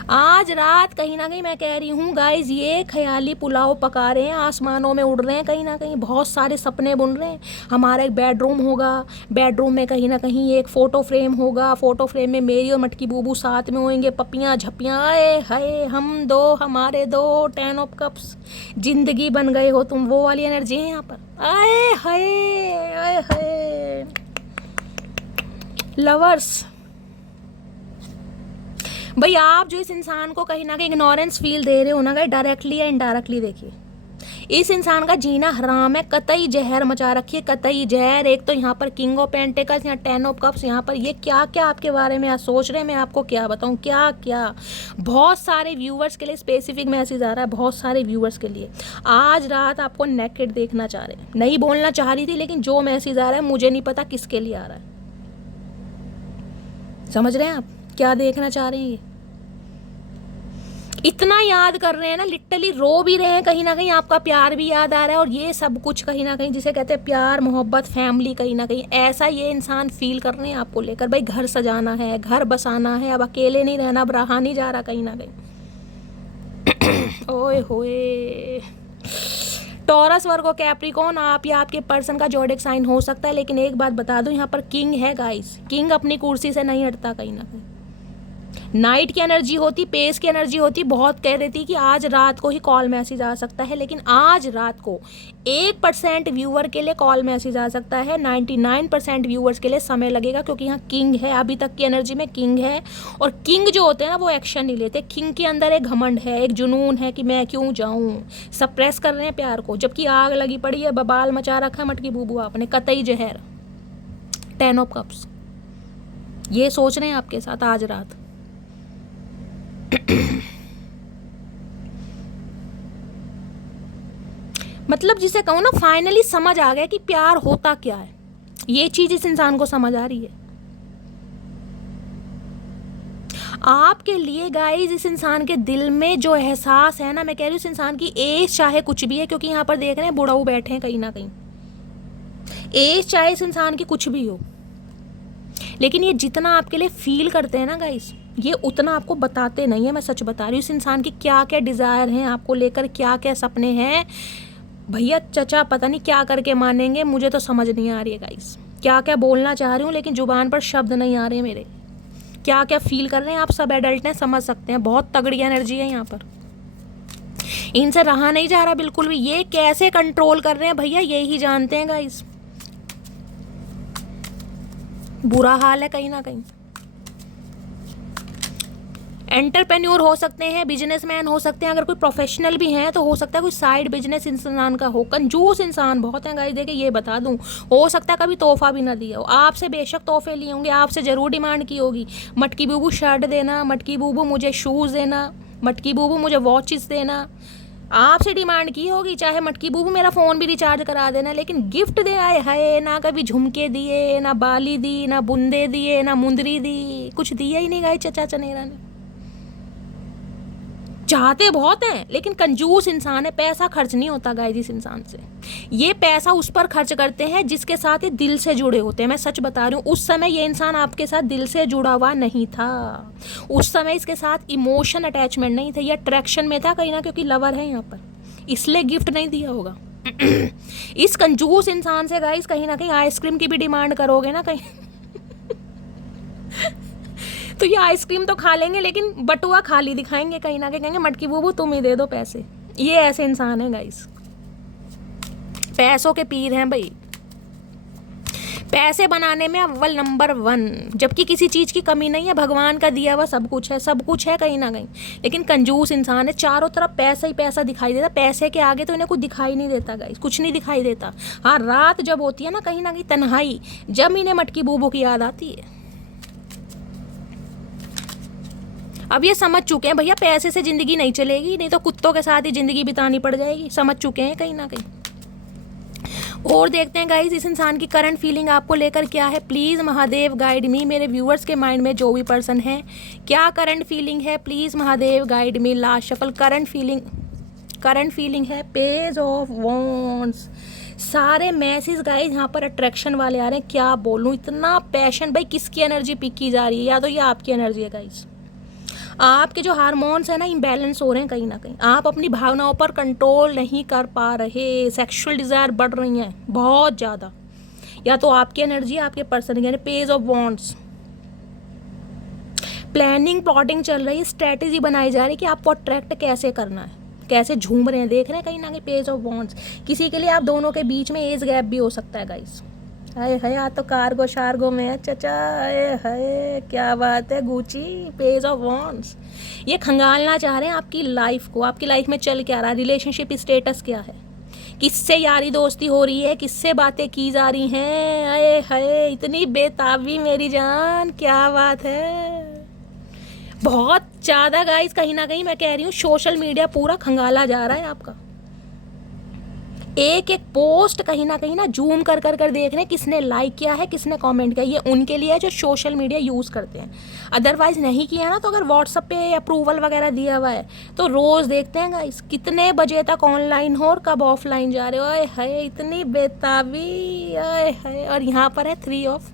आज रात कहीं ना कहीं मैं कह रही हूँ गाइज, ये ख्याली पुलाव पका रहे हैं, आसमानों में उड़ रहे हैं, कहीं ना कहीं बहुत सारे सपने बुन रहे हैं। हमारा एक बेडरूम होगा, बेडरूम में कहीं ना कहीं एक फ़ोटो फ्रेम होगा, फ़ोटो फ्रेम में मेरी और मटकी बूबू साथ में होंगे, पपियाँ झपियाँ, आए हाय हम दो हमारे दो, 10 ऑफ कप्स, जिंदगी बन गए हो तुम, वो वाली एनर्जी है यहाँ पर। आए हाय लवर्स, भाई आप जो इस इंसान को कहीं ना कहीं इग्नोरेंस फील दे रहे हो ना, डायरेक्टली या इनडायरेक्टली, देखिए इस इंसान का जीना हराम है, कतई जहर मचा रखी है, कतई जहर। एक तो यहाँ पर किंग ऑफ पेंटिकल्स, यहाँ 10 ऑफ कप्स, यहाँ पर ये क्या क्या आपके बारे में सोच रहे हैं, मैं आपको क्या बताऊँ, क्या क्या। बहुत सारे व्यूवर्स के लिए स्पेसिफिक मैसेज आ रहा है, बहुत सारे व्यूवर्स के लिए। आज रात आपको नेकेड देखना चाह रहे हैं, नहीं बोलना चाह रही थी, लेकिन जो मैसेज आ रहा है मुझे नहीं पता किसके लिए आ रहा है। समझ रहे हैं आप क्या देखना चाह रहे हैं? ये इतना याद कर रहे हैं ना, लिटरली रो भी रहे हैं, कहीं ना कहीं आपका प्यार भी याद आ रहा है, और ये सब कुछ कहीं ना कहीं जिसे कहते हैं प्यार मोहब्बत फैमिली, कहीं ना कहीं ऐसा ये इंसान फील कर रहे हैं आपको लेकर। भाई घर सजाना है, घर बसाना है, अब अकेले नहीं रहना, अब रहा नहीं जा रहा कहीं ना कहीं। ओए होए, टॉरस वर्गो कैप्रिकॉर्न, आप या आपके पर्सन का जोडिक साइन हो सकता है, लेकिन एक बात बता दूं, यहाँ पर किंग है गाइस, किंग अपनी कुर्सी से नहीं हटता कहीं ना कहीं। नाइट की एनर्जी होती, पेस की एनर्जी होती, बहुत कह रही थी कि आज रात को ही कॉल मैसेज आ सकता है, लेकिन आज रात को 1% व्यूअर के लिए कॉल मैसेज आ सकता है, 99% व्यूअर्स के लिए समय लगेगा, क्योंकि यहाँ किंग है, अभी तक की एनर्जी में किंग है। और किंग जो होते हैं ना वो एक्शन नहीं लेते, किंग के अंदर एक घमंड है, एक जुनून है कि मैं क्यों जाऊँ, सप्रेस कर रहे हैं प्यार को, जबकि आग लगी पड़ी है, बबाल मचा रखा है मटकी बूबू आपने, कतई जहर, 10 ऑफ कप्स, ये सोच रहे हैं आपके साथ आज रात। मतलब जिसे कहूँ ना, फाइनली समझ आ गया कि प्यार होता क्या है, ये चीज इस इंसान को समझ आ रही है। आपके लिए गाइस इस इंसान के दिल में जो एहसास है ना, मैं कह रही हूँ इस इंसान की एज चाहे कुछ भी है, क्योंकि यहाँ पर देख रहे हैं बुढ़ाऊ बैठे हैं कहीं ना कहीं, एज चाहे इस इंसान की कुछ भी हो, लेकिन ये जितना आपके लिए फील करते हैं ना गाइस, ये उतना आपको बताते नहीं है। मैं सच बता रही हूँ, इस इंसान की क्या क्या डिज़ायर हैं आपको लेकर, क्या क्या सपने हैं, भैया चचा पता नहीं क्या करके मानेंगे, मुझे तो समझ नहीं आ रही है गाइस। क्या क्या बोलना चाह रही हूँ, लेकिन जुबान पर शब्द नहीं आ रहे मेरे, क्या क्या फील कर रहे हैं आप, सब एडल्ट हैं, समझ सकते हैं। बहुत तगड़ी एनर्जी है यहाँ पर, इनसे रहा नहीं जा रहा बिल्कुल भी। ये कैसे कंट्रोल कर रहे हैं भैया, यही जानते हैं गाइस, बुरा हाल है कहीं ना कहीं। एंटरप्रेन्योर हो सकते हैं, बिजनेसमैन हो सकते हैं, अगर कोई प्रोफेशनल भी हैं तो हो सकता है कोई साइड बिजनेस इंसान का हो। कंजूस इंसान बहुत है गाइस, देखिए ये बता दूं, हो सकता है कभी तोहफा भी ना दिया हो, आपसे बेशक तोहफे लिए होंगे, आपसे ज़रूर डिमांड की होगी, मटकी बूबू शर्ट देना, मटकी बूबू मुझे शूज़ देना, मटकी बूबू मुझे वॉचेस देना, आपसे डिमांड की होगी, चाहे मटकी बूबू मेरा फ़ोन भी रिचार्ज करा देना, लेकिन गिफ्ट दे आए है ना, कभी झुमके दिए ना, बाली दी ना, बुंदे दिए ना, मुंदरी दी, कुछ दिया ही नहीं गाइस चचा चनेरा ने। चाहते बहुत हैं, लेकिन कंजूस इंसान है, पैसा खर्च नहीं होता गाइस इस इंसान से। ये पैसा उस पर खर्च करते हैं जिसके साथ ये दिल से जुड़े होते हैं। मैं सच बता रही हूँ, उस समय ये इंसान आपके साथ दिल से जुड़ा हुआ नहीं था, उस समय इसके साथ इमोशन अटैचमेंट नहीं था, ये अट्रैक्शन में था कहीं ना, क्योंकि लवर है यहाँ पर, इसलिए गिफ्ट नहीं दिया होगा। इस कंजूस इंसान से गाइस कहीं ना कहीं आइसक्रीम की भी डिमांड करोगे ना कहीं तो ये आइसक्रीम तो खा लेंगे, लेकिन बटुआ खाली दिखाएंगे कहीं ना कहीं, कहेंगे मटकी बूबू तुम ही दे दो पैसे। ये ऐसे इंसान है गाइस, पैसों के पीर हैं भाई, पैसे बनाने में अव्वल नंबर 1, जबकि किसी चीज़ की कमी नहीं है, भगवान का दिया हुआ सब कुछ है, सब कुछ है कहीं ना कहीं, लेकिन कंजूस इंसान है, चारों तरफ पैसा ही पैसा दिखाई देता, पैसे के आगे तो इन्हें कुछ दिखाई नहीं देता गाइस, कुछ नहीं दिखाई देता। हाँ, रात जब होती है ना कहीं तन्हाई, जब इन्हें मटकी बूबू की याद आती है। अब ये समझ चुके हैं भैया पैसे से ज़िंदगी नहीं चलेगी, नहीं तो कुत्तों के साथ ही ज़िंदगी बितानी पड़ जाएगी, समझ चुके हैं कहीं ना कहीं। और देखते हैं गाइस इस इंसान की करंट फीलिंग आपको लेकर क्या है। प्लीज़ महादेव गाइड मी, मेरे व्यूअर्स के माइंड में जो भी पर्सन है, क्या करंट फीलिंग है, please Mahadev guide me. Last shuffle, current feeling है पेज ऑफ वॉन्ड्स। सारे मैसेज गाइस यहाँ पर अट्रैक्शन वाले आ रहे हैं, क्या बोलूँ, इतना पैशन। भाई किसकी एनर्जी पिक की जा रही है, या तो ये आपकी एनर्जी है गाइस, आपके जो हार्मोन्स है ना इम्बैलेंस हो रहे हैं कहीं ना कहीं, आप अपनी भावनाओं पर कंट्रोल नहीं कर पा रहे, सेक्सुअल डिज़ायर बढ़ रही हैं बहुत ज़्यादा, या तो आपकी एनर्जी आपके पर्सन यानी page of wants, planning plotting चल रही है, स्ट्रेटेजी बनाई जा रही है कि आपको अट्रैक्ट कैसे करना है, कैसे झूम रहे हैं, देख रहे हैं कहीं ना कहीं पेज ऑफ वॉन्ट्स। किसी के लिए आप दोनों के बीच में एज गैप भी हो सकता है गाइस। हाय हाय आ तो कार्गो शार्गो में है चचा, हाय हाय क्या बात है गुची, पेज ऑफ वॉन्ट्स। ये खंगालना चाह रहे हैं आपकी लाइफ को, आपकी लाइफ में चल क्या रहा है, रिलेशनशिप स्टेटस क्या है, किससे यारी दोस्ती हो रही है, किससे बातें की जा रही हैं, हाय हाय इतनी बेताबी मेरी जान, क्या बात है। बहुत ज़्यादा गाइस, कहीं ना कहीं मैं कह रही हूँ सोशल मीडिया पूरा खंगाला जा रहा है आपका। एक एक पोस्ट कहीं ना जूम कर कर कर देख रहे हैं किसने लाइक किया है, किसने कमेंट किया। ये उनके लिए है जो सोशल मीडिया यूज़ करते हैं, अदरवाइज नहीं किया ना तो अगर व्हाट्सअप पे अप्रूवल वगैरह दिया हुआ है तो रोज़ देखते हैं गाइस कितने बजे तक ऑनलाइन हो और कब ऑफलाइन जा रहे हो। आए हाय इतनी बेताबी, आए हाय। और यहाँ पर है 3 ऑफ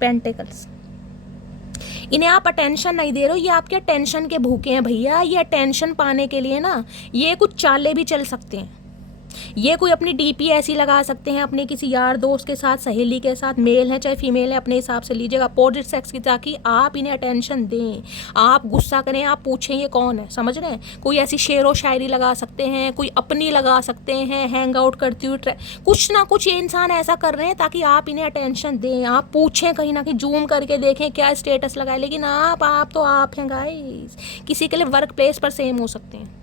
पेंटिकल्स, इन्हें आप अटेंशन नहीं दे रहे हो, ये आपके अटेंशन के भूखे हैं भैया। ये अटेंशन पाने के लिए ना ये कुछ चालें भी चल सकते हैं, ये कोई अपनी डीपी ऐसी लगा सकते हैं अपने किसी यार दोस्त के साथ, सहेली के साथ, मेल है चाहे फीमेल है अपने हिसाब से लीजिएगा, अपोजिट सेक्स की, ताकि आप इन्हें अटेंशन दें, आप गुस्सा करें, आप पूछें ये कौन है, समझ रहे हैं। कोई ऐसी शेरो शायरी लगा सकते हैं, कोई अपनी लगा सकते हैं, हैंग आउट करती हुई, कुछ ना कुछ ये इंसान ऐसा कर रहे हैं ताकि आप इन्हें अटेंशन दें, आप पूछें, कहीं ना कहीं जूम करके देखें क्या स्टेटस लगाए। लेकिन आप तो आप हैं गाइस। किसी के लिए वर्क प्लेस पर सेम हो सकते हैं,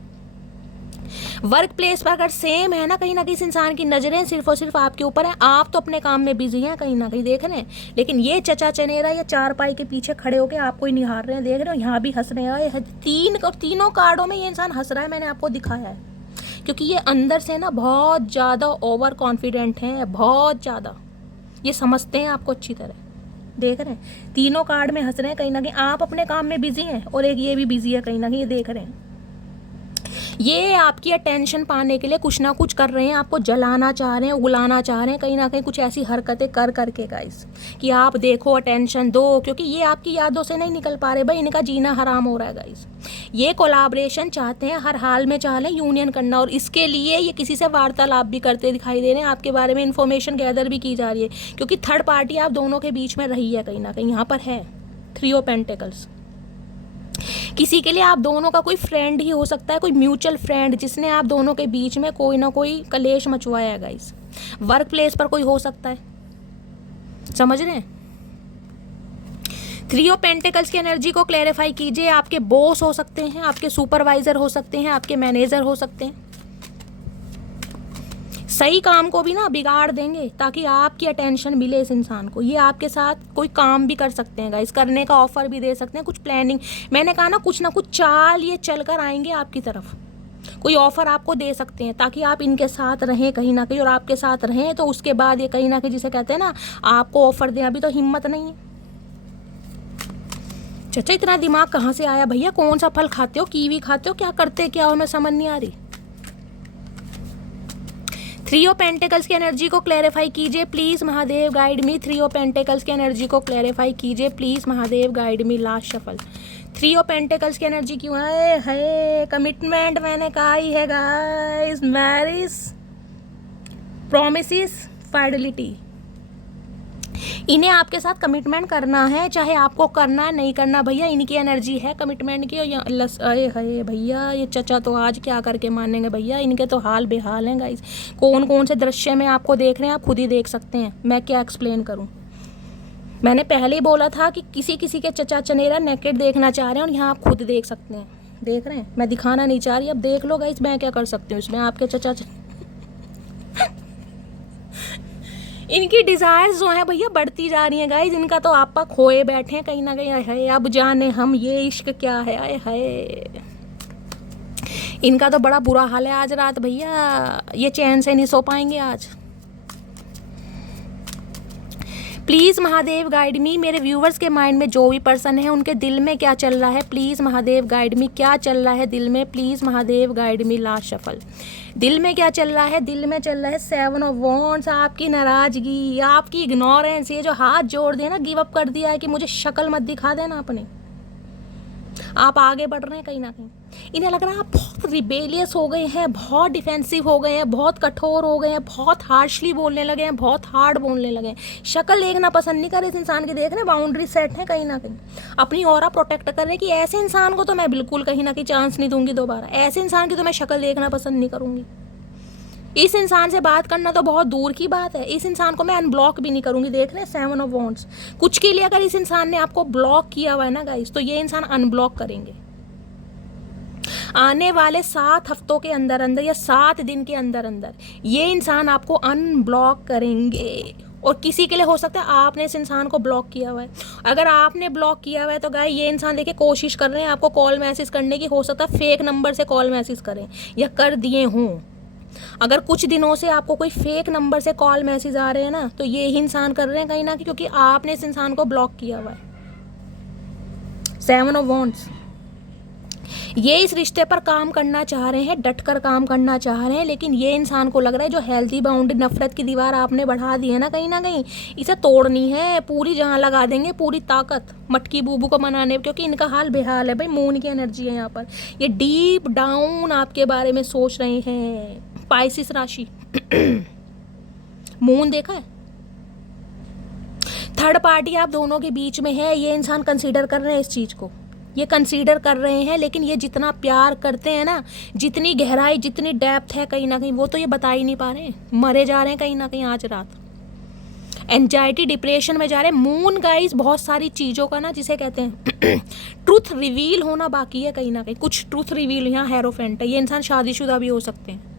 वर्क प्लेस पर अगर सेम है ना कहीं इस इंसान की नज़रें सिर्फ और सिर्फ आपके ऊपर हैं, आप तो अपने काम में बिजी हैं कहीं ना कहीं, देख रहे हैं। लेकिन ये चचा चनेरा या चारपाई के पीछे खड़े होकर आपको ही निहार रहे हैं, देख रहे हो, यहाँ भी हंस रहे हैं। तीनों कार्डों में ये इंसान हंस रहा है, मैंने आपको दिखाया है, क्योंकि ये अंदर से ना बहुत ज़्यादा ओवर कॉन्फिडेंट हैं, बहुत ज़्यादा, ये समझते हैं आपको अच्छी तरह, देख रहे हैं। तीनों कार्ड में हंस रहे हैं, कहीं ना कहीं आप अपने काम में बिजी हैं और एक ये भी बिजी है कहीं ना कहीं, ये देख रहे हैं। ये आपकी अटेंशन पाने के लिए कुछ ना कुछ कर रहे हैं, आपको जलाना चाह रहे हैं, उगलाना चाह रहे हैं कहीं ना कहीं, कुछ ऐसी हरकतें कर करके गाइस कि आप देखो, अटेंशन दो, क्योंकि ये आपकी यादों से नहीं निकल पा रहे भाई, इनका जीना हराम हो रहा है गाइस। ये कोलाब्रेशन चाहते हैं, हर हाल में चाह रहे हैं यूनियन करना, और इसके लिए ये किसी से वार्तालाप भी करते दिखाई दे रहे हैं, आपके बारे में इन्फॉर्मेशन गैदर भी की जा रही है, क्योंकि थर्ड पार्टी आप दोनों के बीच में रही है कहीं ना कहीं, यहाँ पर है 3 ऑफ पेंटिकल्स। किसी के लिए आप दोनों का कोई फ्रेंड ही हो सकता है, कोई म्यूचुअल फ्रेंड जिसने आप दोनों के बीच में कोई ना कोई कलेश मचवाया है गाइस। वर्क प्लेस पर कोई हो सकता है, समझ रहे हैं। 3 ऑफ पेंटिकल्स की एनर्जी को क्लैरिफाई कीजिए। आपके बॉस हो सकते हैं, आपके सुपरवाइजर हो सकते हैं, आपके मैनेजर हो सकते हैं, सही काम को भी ना बिगाड़ देंगे ताकि आपकी अटेंशन मिले इस इंसान को। ये आपके साथ कोई काम भी कर सकते हैं गाइस, करने का ऑफर भी दे सकते हैं, कुछ प्लानिंग, मैंने कहा ना कुछ ना कुछ चाल ये चल कर आएंगे आपकी तरफ, कोई ऑफर आपको दे सकते हैं ताकि आप इनके साथ रहें कहीं ना कहीं, और आपके साथ रहें तो उसके बाद ये कहीं ना कहीं जिसे कहते हैं ना आपको ऑफर दें। अभी तो हिम्मत नहीं है। चाचा इतना दिमाग कहाँ से आया भैया, कौन सा फल खाते हो, कीवी खाते हो, क्या करते क्या हो, मैं समझ नहीं आ रही। 3 ऑफ पेंटिकल्स की एनर्जी को क्लैरिफाई कीजिए please Mahadev, guide me. 3 of pentacles की एनर्जी को क्लैरिफाई कीजिए please Mahadev, guide me. Last shuffle 3 of pentacles की एनर्जी क्यों है? कमिटमेंट मैंने कहा ही है गाइस, मैरिज, प्रॉमिसेस, फाइडेलिटी, इन्हें आपके साथ कमिटमेंट करना है, चाहे आपको करना नहीं करना भैया, इनकी एनर्जी है कमिटमेंट की। अरे हाय भैया, ये चचा तो आज क्या करके मानेंगे भैया, इनके तो हाल बेहाल हैं गाइस। कौन कौन से दृश्य में आपको देख रहे हैं आप खुद ही देख सकते हैं, मैं क्या एक्सप्लेन करूं। मैंने पहले ही बोला था कि किसी किसी के चचा चनेरा नेकेड देखना चाह रहे हैं, और यहाँ आप खुद देख सकते हैं, देख रहे हैं, मैं दिखाना नहीं चाह रही, अब देख लो गाइस, मैं क्या कर सकती हूँ इसमें। आपके चचा इनकी डिज़ायर्स जो है भैया बढ़ती जा रही हैं गाइस, इनका तो आपा खोए बैठे हैं कहीं ना कहीं। है अब जाने हम ये इश्क क्या है, आए हाय, इनका तो बड़ा बुरा हाल है आज रात भैया, ये चैन से नहीं सो पाएंगे आज। प्लीज़ महादेव गाइड मी, मेरे व्यूवर्स के माइंड में जो भी पर्सन है उनके दिल में क्या चल रहा है, प्लीज़ महादेव गाइड मी, क्या चल रहा है दिल में, please Mahadev guide me. Last shuffle, दिल में क्या चल रहा है? दिल में चल रहा है 7 ऑफ वॉन्ड्स, आपकी नाराज़गी, आपकी इग्नोरेंस, ये जो हाथ जोड़ देना, गिव अप कर दिया है कि मुझे शक्ल मत दिखा देना अपने, आप आगे बढ़ रहे हैं कहीं ना कहीं। इन्हें लग रहा है आप बहुत रिबेलियस हो गए हैं, बहुत डिफेंसिव हो गए हैं, बहुत कठोर हो गए हैं, बहुत हार्शली बोलने लगे हैं, बहुत हार्ड बोलने लगे हैं। शक्ल देखना पसंद नहीं कर रहे इस इंसान की, देख रहे हैं बाउंड्री सेट है कहीं ना कहीं, अपनी ऑरा प्रोटेक्ट कर रहे हैं कि ऐसे इंसान को तो मैं बिल्कुल कहीं ना कहीं चांस नहीं दूंगी दोबारा, ऐसे इंसान की तो मैं शक्ल देखना पसंद नहीं करूंगी। इस इंसान से बात करना तो बहुत दूर की बात है, इस इंसान को मैं अनब्लॉक भी नहीं करूंगी। देख रहे हैं 7 ऑफ वॉन्ड्स। कुछ के लिए अगर इस इंसान ने आपको ब्लॉक किया हुआ है ना गाइस, तो ये इंसान अनब्लॉक करेंगे आने वाले 7 हफ्तों के अंदर अंदर या 7 दिन के अंदर अंदर ये इंसान आपको अनब्लॉक करेंगे। और किसी के लिए हो सकता है आपने इस इंसान को ब्लॉक किया हुआ है। अगर आपने ब्लॉक किया हुआ है तो गाय ये इंसान देखिए कोशिश कर रहे हैं आपको कॉल मैसेज करने की, हो सकता है फेक नंबर से कॉल मैसेज करें या कर दिए हों। अगर कुछ दिनों से आपको कोई फेक नंबर से कॉल मैसेज आ रहे हैं ना, तो ये ही इंसान कर रहे हैं कहीं ना, क्योंकि आपने इस इंसान को ब्लॉक किया हुआ है। 7 ऑफ वॉन्ड्स। ये इस रिश्ते पर काम करना चाह रहे हैं, डट कर काम करना चाह रहे हैं, लेकिन ये इंसान को लग रहा है जो हेल्दी बाउंड्री नफरत की दीवार आपने बढ़ा दी है ना कहीं ना कहीं, इसे तोड़नी है। पूरी जहां लगा देंगे पूरी ताकत मटकी बूबू को मनाने, क्योंकि इनका हाल बेहाल है भाई। मून की एनर्जी है यहाँ पर, ये डीप डाउन आपके बारे में सोच रहे हैं। पाइसिस राशि मून देखा है, थर्ड पार्टी आप दोनों के बीच में है। ये इंसान कंसीडर कर रहे हैं इस चीज को, ये कंसीडर कर रहे हैं, लेकिन ये जितना प्यार करते हैं ना, जितनी गहराई जितनी डेप्थ है कहीं ना कहीं, वो तो ये बता ही नहीं पा रहे हैं। मरे जा रहे हैं कहीं ना कहीं आज रात, एंजाइटी डिप्रेशन में जा रहे हैं। मून गाइस बहुत सारी चीज़ों का ना जिसे कहते हैं ट्रूथ रिवील होना बाकी है कहीं ना कहीं। कुछ ट्रूथ रिवील यहाँ हेरोफेंट है। ये इंसान शादीशुदा भी हो सकते हैं।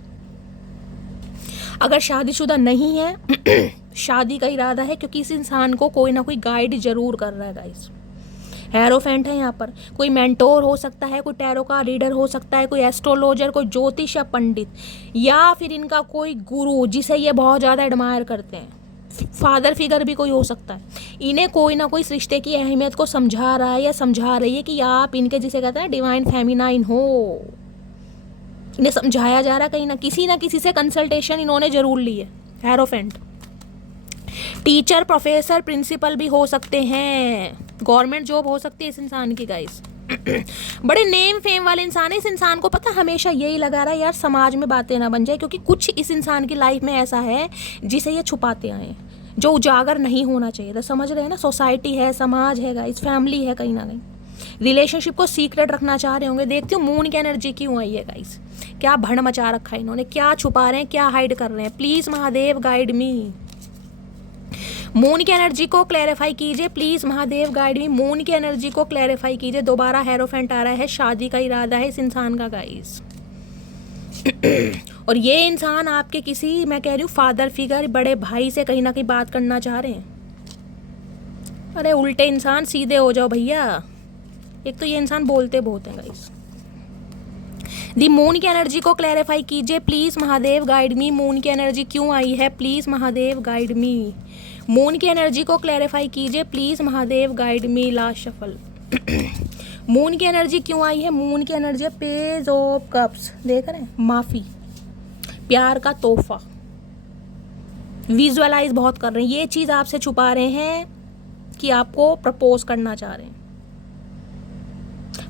अगर शादीशुदा नहीं है शादी का इरादा है, क्योंकि इस इंसान को कोई ना कोई गाइड जरूर कर रहा है गाइस। हेरोफेंट है यहाँ पर, कोई मेंटोर हो सकता है, कोई टैरो का रीडर हो सकता है, कोई एस्ट्रोलॉजर, कोई ज्योतिष या पंडित, या फिर इनका कोई गुरु जिसे ये बहुत ज़्यादा एडमायर करते हैं। फादर फिगर भी कोई हो सकता है। इन्हें कोई ना कोई इस रिश्ते की अहमियत को समझा रहा है या समझा रही है कि आप इनके जिसे कहते हैं डिवाइन फेमिनाइन हो। इन्हें समझाया जा रहा है कहीं ना किसी से कंसल्टेशन इन्होंने जरूर ली है। हेरोफेंट टीचर, प्रोफेसर, प्रिंसिपल भी हो सकते हैं। गवर्नमेंट जॉब हो सकती है इस इंसान की गाइस। बड़े नेम फेम वाले इंसान है। इस इंसान को पता हमेशा यही लगा रहा है यार समाज में बातें ना बन जाए, क्योंकि कुछ इस इंसान की लाइफ में ऐसा है जिसे ये छुपाते आए हैं, जो उजागर नहीं होना चाहिए था। समझ रहे हैं ना, सोसाइटी है, समाज है गाइस, फैमिली है कहीं ना कहीं। रिलेशनशिप को सीक्रेट रखना चाह रहे होंगे। देखते हो मून की एनर्जी क्यों आई है गाइस, क्या भड़ मचा रखा है इन्होंने, क्या छुपा रहे हैं, क्या हाइड कर रहे हैं। Please Mahadev guide me. Moon की एनर्जी को क्लैरिफाई कीजिए please Mahadev guide me. Moon की एनर्जी को क्लैरिफाई कीजिए। दोबारा हेरोफेंट आ रहा है, शादी का इरादा है इस इंसान का गाइस। और ये इंसान आपके किसी, मैं कह रही हूँ फादर फिगर, बड़े भाई से कहीं ना कहीं बात करना चाह रहे हैं। अरे उल्टे इंसान, सीधे हो जाओ भैया। एक तो ये इंसान बोलते बहुत हैं गाइस। दी मून की एनर्जी को क्लैरिफाई कीजिए please Mahadev guide me. Moon की एनर्जी क्यों आई है, please Mahadev guide me. Moon की एनर्जी को क्लैरिफाई कीजिए please Mahadev guide me. Last shuffle. Moon की एनर्जी क्यों आई है, मून की एनर्जी पेज ऑफ कप्स। देख रहे हैं, माफी, प्यार का तोहफा, विजुअलाइज बहुत कर रहे हैं। ये चीज आपसे छुपा रहे हैं कि आपको प्रपोज करना चाह रहे हैं,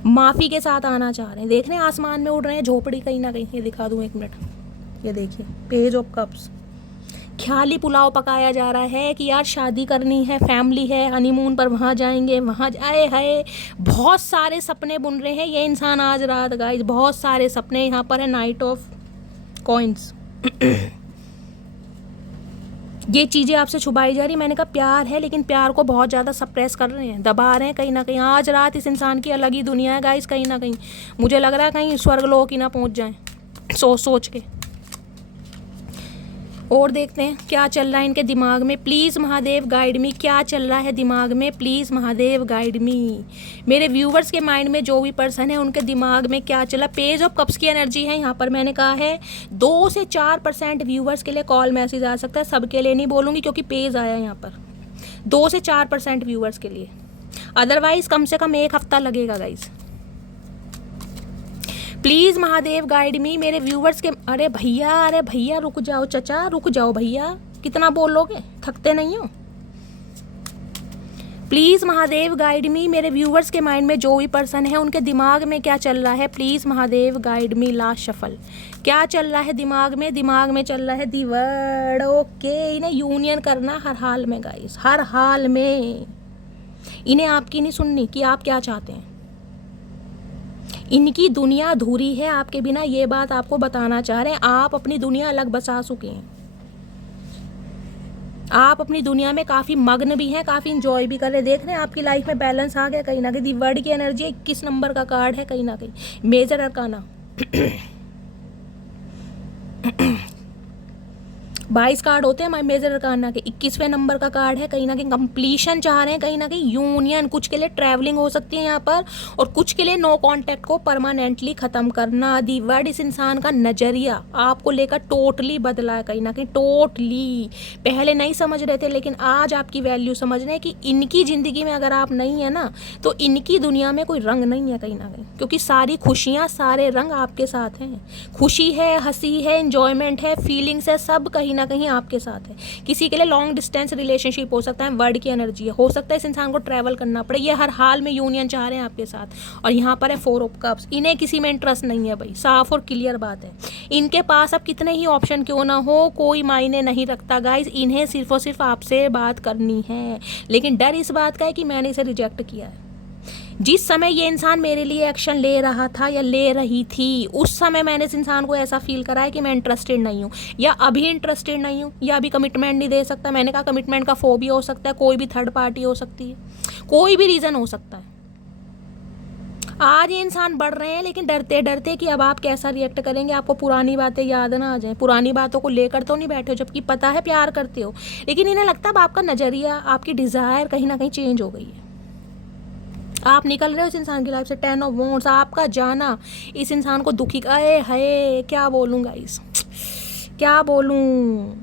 माफी के साथ आना चाह रहे हैं। देख रहे हैं आसमान में उड़ रहे हैं, झोपड़ी कहीं ना कहीं। ये दिखा दूं एक मिनट, ये देखिए पेज ऑफ कप्स। ख्याली पुलाव पकाया जा रहा है कि यार शादी करनी है, फैमिली है, हनीमून पर वहाँ जाएंगे, वहाँ जाए है। बहुत सारे सपने बुन रहे हैं ये इंसान आज रात गाइस, बहुत सारे सपने। यहाँ पर है नाइट ऑफ कॉइंस। ये चीज़ें आपसे छुपाई जा रही। मैंने कहा प्यार है, लेकिन प्यार को बहुत ज़्यादा सप्रेस कर रहे हैं, दबा रहे हैं कहीं ना कहीं। आज रात इस इंसान की अलग ही दुनिया है गाइस कहीं ना कहीं। मुझे लग रहा है कहीं स्वर्गलोक ही ना पहुँच जाएं सोच सोच के। और देखते हैं क्या चल रहा है इनके दिमाग में। प्लीज़ महादेव गाइड मी, क्या चल रहा है दिमाग में, प्लीज़ महादेव गाइड मी। मेरे व्यूवर्स के माइंड में जो भी पर्सन है उनके दिमाग में क्या चला। पेज ऑफ कप्स की एनर्जी है यहाँ पर। मैंने कहा है 2 से 4% व्यूवर्स के लिए कॉल मैसेज आ सकता है, सबके लिए नहीं बोलूँगी क्योंकि पेज आया यहाँ पर। 2 से 4% व्यूवर्स के लिए, अदरवाइज कम से कम 1 हफ्ता लगेगा गाइज। प्लीज़ महादेव गाइड मी मेरे व्यूवर्स के। अरे भैया रुक जाओ, चचा रुक जाओ भैया, कितना बोलोगे, थकते नहीं हो। प्लीज़ महादेव गाइड मी, मेरे व्यूवर्स के माइंड में जो भी पर्सन है उनके दिमाग में क्या चल रहा है, please Mahadev guide me. Last shuffle, क्या चल रहा है दिमाग में? दिमाग में चल रहा है दी वर्ड। ओके, इन्हें यूनियन करना हर हाल में गाइस, हर हाल में। इन्हें आपकी नहीं सुननी कि आप क्या चाहते हैं। इनकी दुनिया अधूरी है आपके बिना, ये बात आपको बताना चाह रहे हैं। आप अपनी दुनिया अलग बसा चुके हैं, आप अपनी दुनिया में काफ़ी मग्न भी हैं, काफ़ी इंजॉय भी कर रहे हैं। देख रहे हैं आपकी लाइफ में बैलेंस आ गया कहीं ना कहीं। दी वर्ड की एनर्जी 21 नंबर का कार्ड है कहीं ना कहीं, मेजर अरकाना। 22 कार्ड होते हैं हमारे मेजर अरकाना के, 21वें नंबर का कार्ड है कहीं ना कहीं। कंप्लीशन चाह रहे हैं कहीं ना कहीं, यूनियन। कुछ के लिए ट्रैवलिंग हो सकती है यहाँ पर, और कुछ के लिए नो कांटेक्ट को परमानेंटली ख़त्म करना। दी वर्ड, इस इंसान का नज़रिया आपको लेकर टोटली बदला है कहीं ना कहीं, टोटली। पहले नहीं समझ रहे थे, लेकिन आज आपकी वैल्यू समझ रहे हैं कि इनकी ज़िंदगी में अगर आप नहीं है ना, तो इनकी दुनिया में कोई रंग नहीं है कहीं ना कहीं, क्योंकि सारी खुशियाँ, सारे रंग आपके साथ हैं। खुशी है, हंसी है, इंजॉयमेंट है, फीलिंग्स है, सब कहीं ना कहीं आपके साथ है। किसी के लिए लॉन्ग डिस्टेंस रिलेशनशिप हो सकता है, वर्ड की एनर्जी है, हो सकता है इस इंसान को ट्रैवल करना पड़े, ये हर हाल में यूनियन चाह रहे हैं आपके साथ। और यहाँ पर है 4 ऑफ कप्स, इन्हें किसी में इंटरेस्ट नहीं है भाई, साफ और क्लियर बात है। इनके पास अब कितने ही ऑप्शन क्यों ना हो, कोई मायने नहीं रखता गाइज, इन्हें सिर्फ और सिर्फ आपसे बात करनी है। लेकिन डर इस बात का है कि मैंने इसे रिजेक्ट किया है। जिस समय ये इंसान मेरे लिए एक्शन ले रहा था या ले रही थी, उस समय मैंने इस इंसान को ऐसा फील करा है कि मैं इंटरेस्टेड नहीं हूँ, या अभी इंटरेस्टेड नहीं हूँ, या अभी कमिटमेंट नहीं दे सकता। मैंने कहा कमिटमेंट का फोबिया हो सकता है, कोई भी थर्ड पार्टी हो सकती है, कोई भी रीज़न हो सकता है। आज ये इंसान बढ़ रहे हैं, लेकिन डरते डरते कि अब आप कैसा रिएक्ट करेंगे, आपको पुरानी बातें याद ना आ जाए। पुरानी बातों को लेकर तो नहीं बैठे हो, जबकि पता है प्यार करते हो, लेकिन इन्हें लगता है अब आपका नज़रिया, आपकी डिज़ायर कहीं ना कहीं चेंज हो गई है। आप निकल रहे हो इस इंसान की लाइफ से। 10 ऑफ वॉन्ड्स, आपका जाना इस इंसान को दुखी, अरे है क्या बोलूँ गाइस, क्या बोलूँ।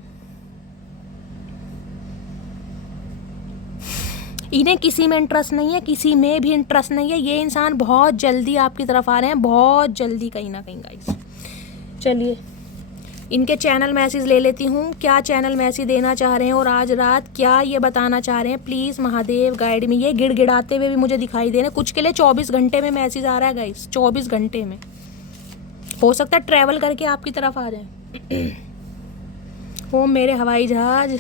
इन्हें किसी में इंटरेस्ट नहीं है, किसी में भी इंटरेस्ट नहीं है। ये इंसान बहुत जल्दी आपकी तरफ आ रहे हैं, बहुत जल्दी कहीं ना कहीं गाइस। चलिए इनके चैनल मैसेज ले लेती हूँ, क्या चैनल मैसेज देना चाह रहे हैं और आज रात क्या ये बताना चाह रहे हैं। प्लीज़ महादेव गाइड में। ये गिड़गिड़ाते हुए भी मुझे दिखाई दे रहे हैं। कुछ के लिए 24 घंटे में मैसेज आ रहा है गाइस, 24 घंटे में। हो सकता है ट्रैवल करके आपकी तरफ आ जाए। ओ मेरे हवाई जहाज,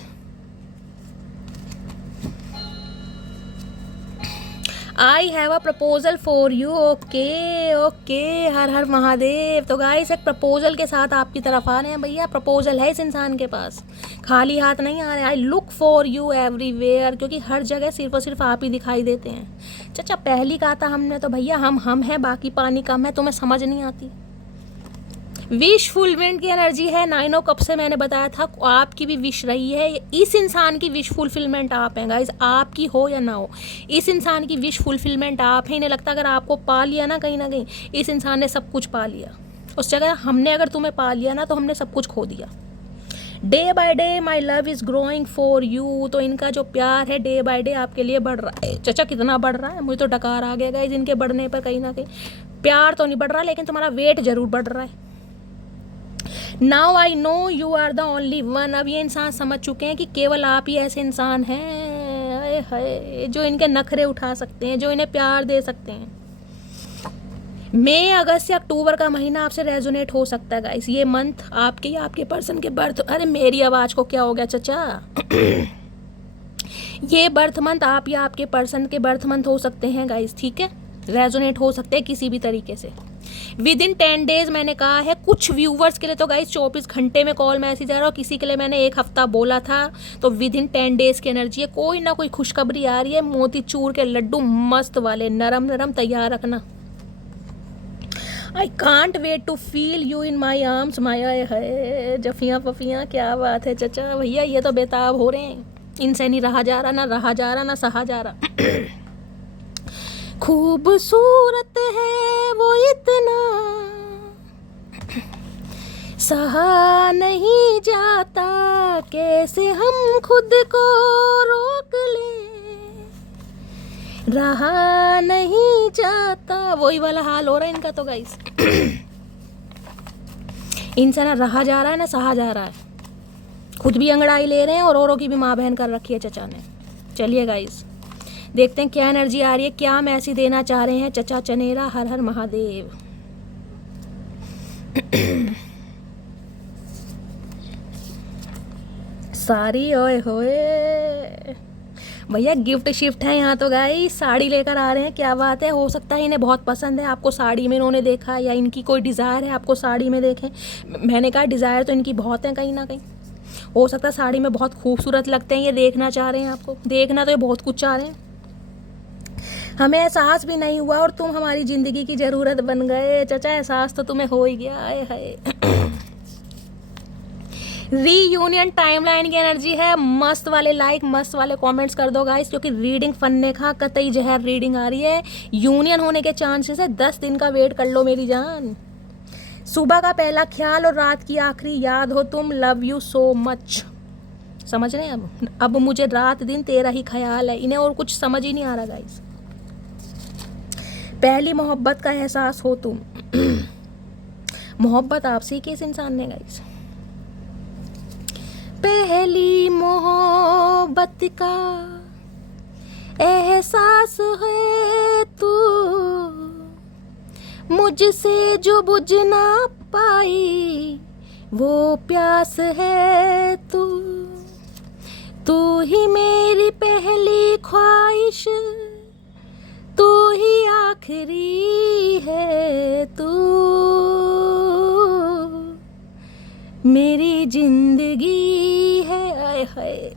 I have a proposal for you. Okay okay, Har Har Mahadev. तो गाइस एक प्रपोजल के साथ आपकी तरफ आ रहे हैं भैया, प्रपोजल है इस इंसान के पास, खाली हाथ नहीं आ रहे। I look for you everywhere, क्योंकि हर जगह सिर्फ और सिर्फ आप ही दिखाई देते हैं। चाचा पहली कहा था हमने तो भैया, हम हैं, बाकी पानी कम है, तुम्हें समझ नहीं आती। विश फुलफिलमेंट की एनर्जी है। 9 ऑफ कप्स से मैंने बताया था आपकी भी विश रही है। इस इंसान की विश फुलफिलमेंट आप हैं गाइस, आपकी हो या ना हो, इस इंसान की विश फुलफिलमेंट आप हैं। इन्हें लगता है अगर आपको पा लिया ना कहीं ना कहीं, इस इंसान ने सब कुछ पा लिया। उस जगह हमने अगर तुम्हें पा लिया ना, तो हमने सब कुछ खो दिया। Day by day my love is growing for you. तो इनका जो प्यार है डे बाय डे आपके लिए बढ़ रहा है। चाचा कितना बढ़ रहा है, मुझे तो डकार आ गया गाइस इनके बढ़ने पर। कहीं ना कहीं प्यार तो नहीं बढ़ रहा, लेकिन तुम्हारा वेट जरूर बढ़ रहा है। Now I know you are the only one. अब ये इंसान समझ चुके हैं कि केवल आप ही ऐसे इंसान हैं है जो इनके नखरे उठा सकते हैं, जो इन्हें प्यार दे सकते हैं। मई, अगस्त या अक्टूबर का महीना आपसे रेजोनेट हो सकता है गाइस। ये मंथ आपके या आपके पर्सन के बर्थ, अरे मेरी आवाज़ को क्या हो गया चाचा। ये बर्थ मंथ आप या आपके पर्सन के बर्थ मंथ हो सकते हैं गाइस, ठीक है। रेजोनेट हो सकते हैं किसी भी तरीके से। विद इन 10 डेज मैंने कहा है। कुछ व्यूवर्स के लिए तो गाइस 24 घंटे में कॉल मैसेज आ रहा है, और किसी के लिए मैंने 1 हफ्ता बोला था। तो विद इन 10 डेज की एनर्जी है, कोई ना कोई खुशखबरी आ रही है। मोतीचूर के लड्डू मस्त वाले, नरम नरम, तैयार रखना। I can't wait to feel you in my arms. माया है जफियाँ पफियाँ, क्या बात है चाचा भैया, ये तो बेताब हो रहे हैं। इनसे नहीं रहा जा रहा, ना रहा जा रहा, ना सहा जा रहा। खूबसूरत है वो इतना, सहा नहीं जाता, कैसे हम खुद को रोक लें, रहा नहीं जाता। वही वाला हाल हो रहा है इनका तो गाइस। इनसे ना रहा जा रहा है, ना सहा जा रहा है। खुद भी अंगड़ाई ले रहे हैं और औरों की भी माँ बहन कर रखी है चचा ने। चलिए गाइस देखते हैं क्या एनर्जी आ रही है, क्या मैसेज देना चाह रहे हैं चचा चनेरा। हर हर महादेव। साड़ी ओए होए भैया, गिफ्ट शिफ्ट है यहाँ तो गाइस, साड़ी लेकर आ रहे हैं, क्या बात है। हो सकता है इन्हें बहुत पसंद है आपको साड़ी में इन्होंने देखा, या इनकी कोई डिज़ायर है आपको साड़ी में देखें। मैंने कहा डिज़ायर तो इनकी बहुत है कहीं ना कहीं, हो सकता है साड़ी में बहुत खूबसूरत लगते हैं, ये देखना चाह रहे हैं आपको। देखना तो ये बहुत कुछ चाह रहे हैं। हमें एहसास भी नहीं हुआ और तुम हमारी ज़िंदगी की ज़रूरत बन गए। चचा एहसास तो तुम्हें हो ही गया। आए हाय। रीयूनियन टाइमलाइन की एनर्जी है। मस्त वाले लाइक, मस्त वाले कमेंट्स कर दो गाइस, क्योंकि रीडिंग फन्ने खा कतई जहर रीडिंग आ रही है। यूनियन होने के चांसेस है, 10 दिन का वेट कर लो मेरी जान। सुबह का पहला ख्याल और रात की आखिरी याद हो तुम, लव यू सो मच। समझ रहे हैं अब मुझे रात दिन तेरा ही ख्याल है। इन्हें और कुछ समझ ही नहीं आ रहा गाइस। पहली मोहब्बत का एहसास हो तुम। मोहब्बत आपसे ही किस इंसान ने गाइस। पहली मोहब्बत का एहसास है तू, मुझसे जो बुझ ना पाई वो प्यास है तू। तू ही मेरी पहली ख्वाहिश, तू ही आखिरी है तू, मेरी जिंदगी है। आए हाय।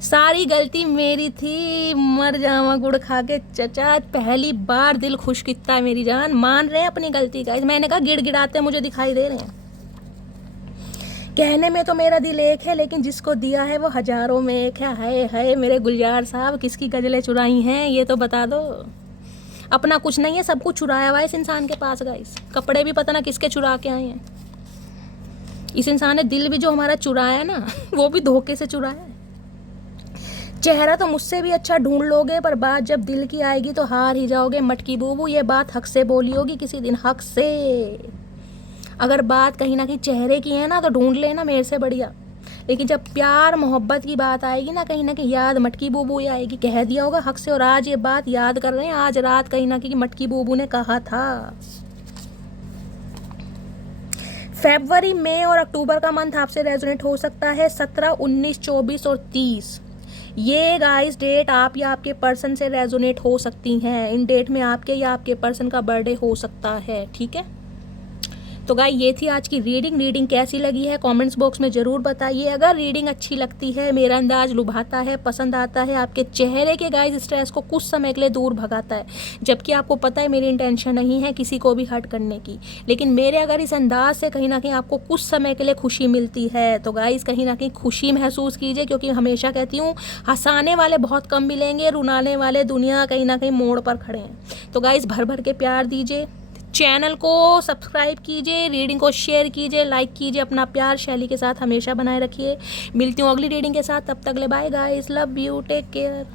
सारी गलती मेरी थी, मर जावा गुड़ खा के चचा। पहली बार दिल खुश कितना है मेरी जान, मान रहे हैं अपनी गलती का। मैंने कहा गिड़गिड़ाते मुझे दिखाई दे रहे हैं। कहने में तो मेरा दिल एक है, लेकिन जिसको दिया है वो हजारों में एक है। हाय हाय मेरे गुलजार साहब, किसकी गजलें चुराई हैं ये तो बता दो। अपना कुछ नहीं है, सब कुछ चुराया हुआ है इस इंसान के पास गाइस। कपड़े भी पता ना किसके चुरा के आए हैं। इस इंसान ने दिल भी जो हमारा चुराया है ना, वो भी धोखे से चुराया है। चेहरा तो मुझसे भी अच्छा ढूंढ लोगे, पर बात जब दिल की आएगी तो हार ही जाओगे। मटकी बूबू, ये बात हक से बोली होगी किसी दिन, हक से। अगर बात कहीं ना कहीं चेहरे की है ना तो ढूंढ लेना मेरे से बढ़िया, लेकिन जब प्यार मोहब्बत की बात आएगी ना कहीं याद मटकी बूबू ही आएगी। कह दिया होगा हक से, और आज ये बात याद कर रहे हैं। आज रात कहीं ना कहीं मटकी बूबू ने कहा था। फरवरी, मई और अक्टूबर का मंथ आपसे रेजोनेट हो सकता है। 17, 19, 24 और 30 ये गाइस डेट आप या आपके पर्सन से रेजोनेट हो सकती हैं। इन डेट में आपके या आपके पर्सन का बर्थडे हो सकता है, ठीक है। तो गाइस ये थी आज की रीडिंग कैसी लगी है कमेंट्स बॉक्स में ज़रूर बताइए। अगर रीडिंग अच्छी लगती है, मेरा अंदाज लुभाता है, पसंद आता है, आपके चेहरे के गाइस स्ट्रेस को कुछ समय के लिए दूर भगाता है, जबकि आपको पता है मेरी इंटेंशन नहीं है किसी को भी हर्ट करने की, लेकिन मेरे अगर इस अंदाज से कहीं ना कहीं आपको कुछ समय के लिए खुशी मिलती है तो गाइस कहीं ना कहीं खुशी महसूस कीजिए। क्योंकि हमेशा कहती हूँ हंसाने वाले बहुत कम मिलेंगे, रुलाने वाले दुनिया कहीं ना कहीं मोड़ पर खड़े हैं। तो गाइस भर भर के प्यार दीजिए, चैनल को सब्सक्राइब कीजिए, रीडिंग को शेयर कीजिए, लाइक कीजिए। अपना प्यार शैली के साथ हमेशा बनाए रखिए। मिलती हूँ अगली रीडिंग के साथ, तब तक ले bye guys, love you, take care.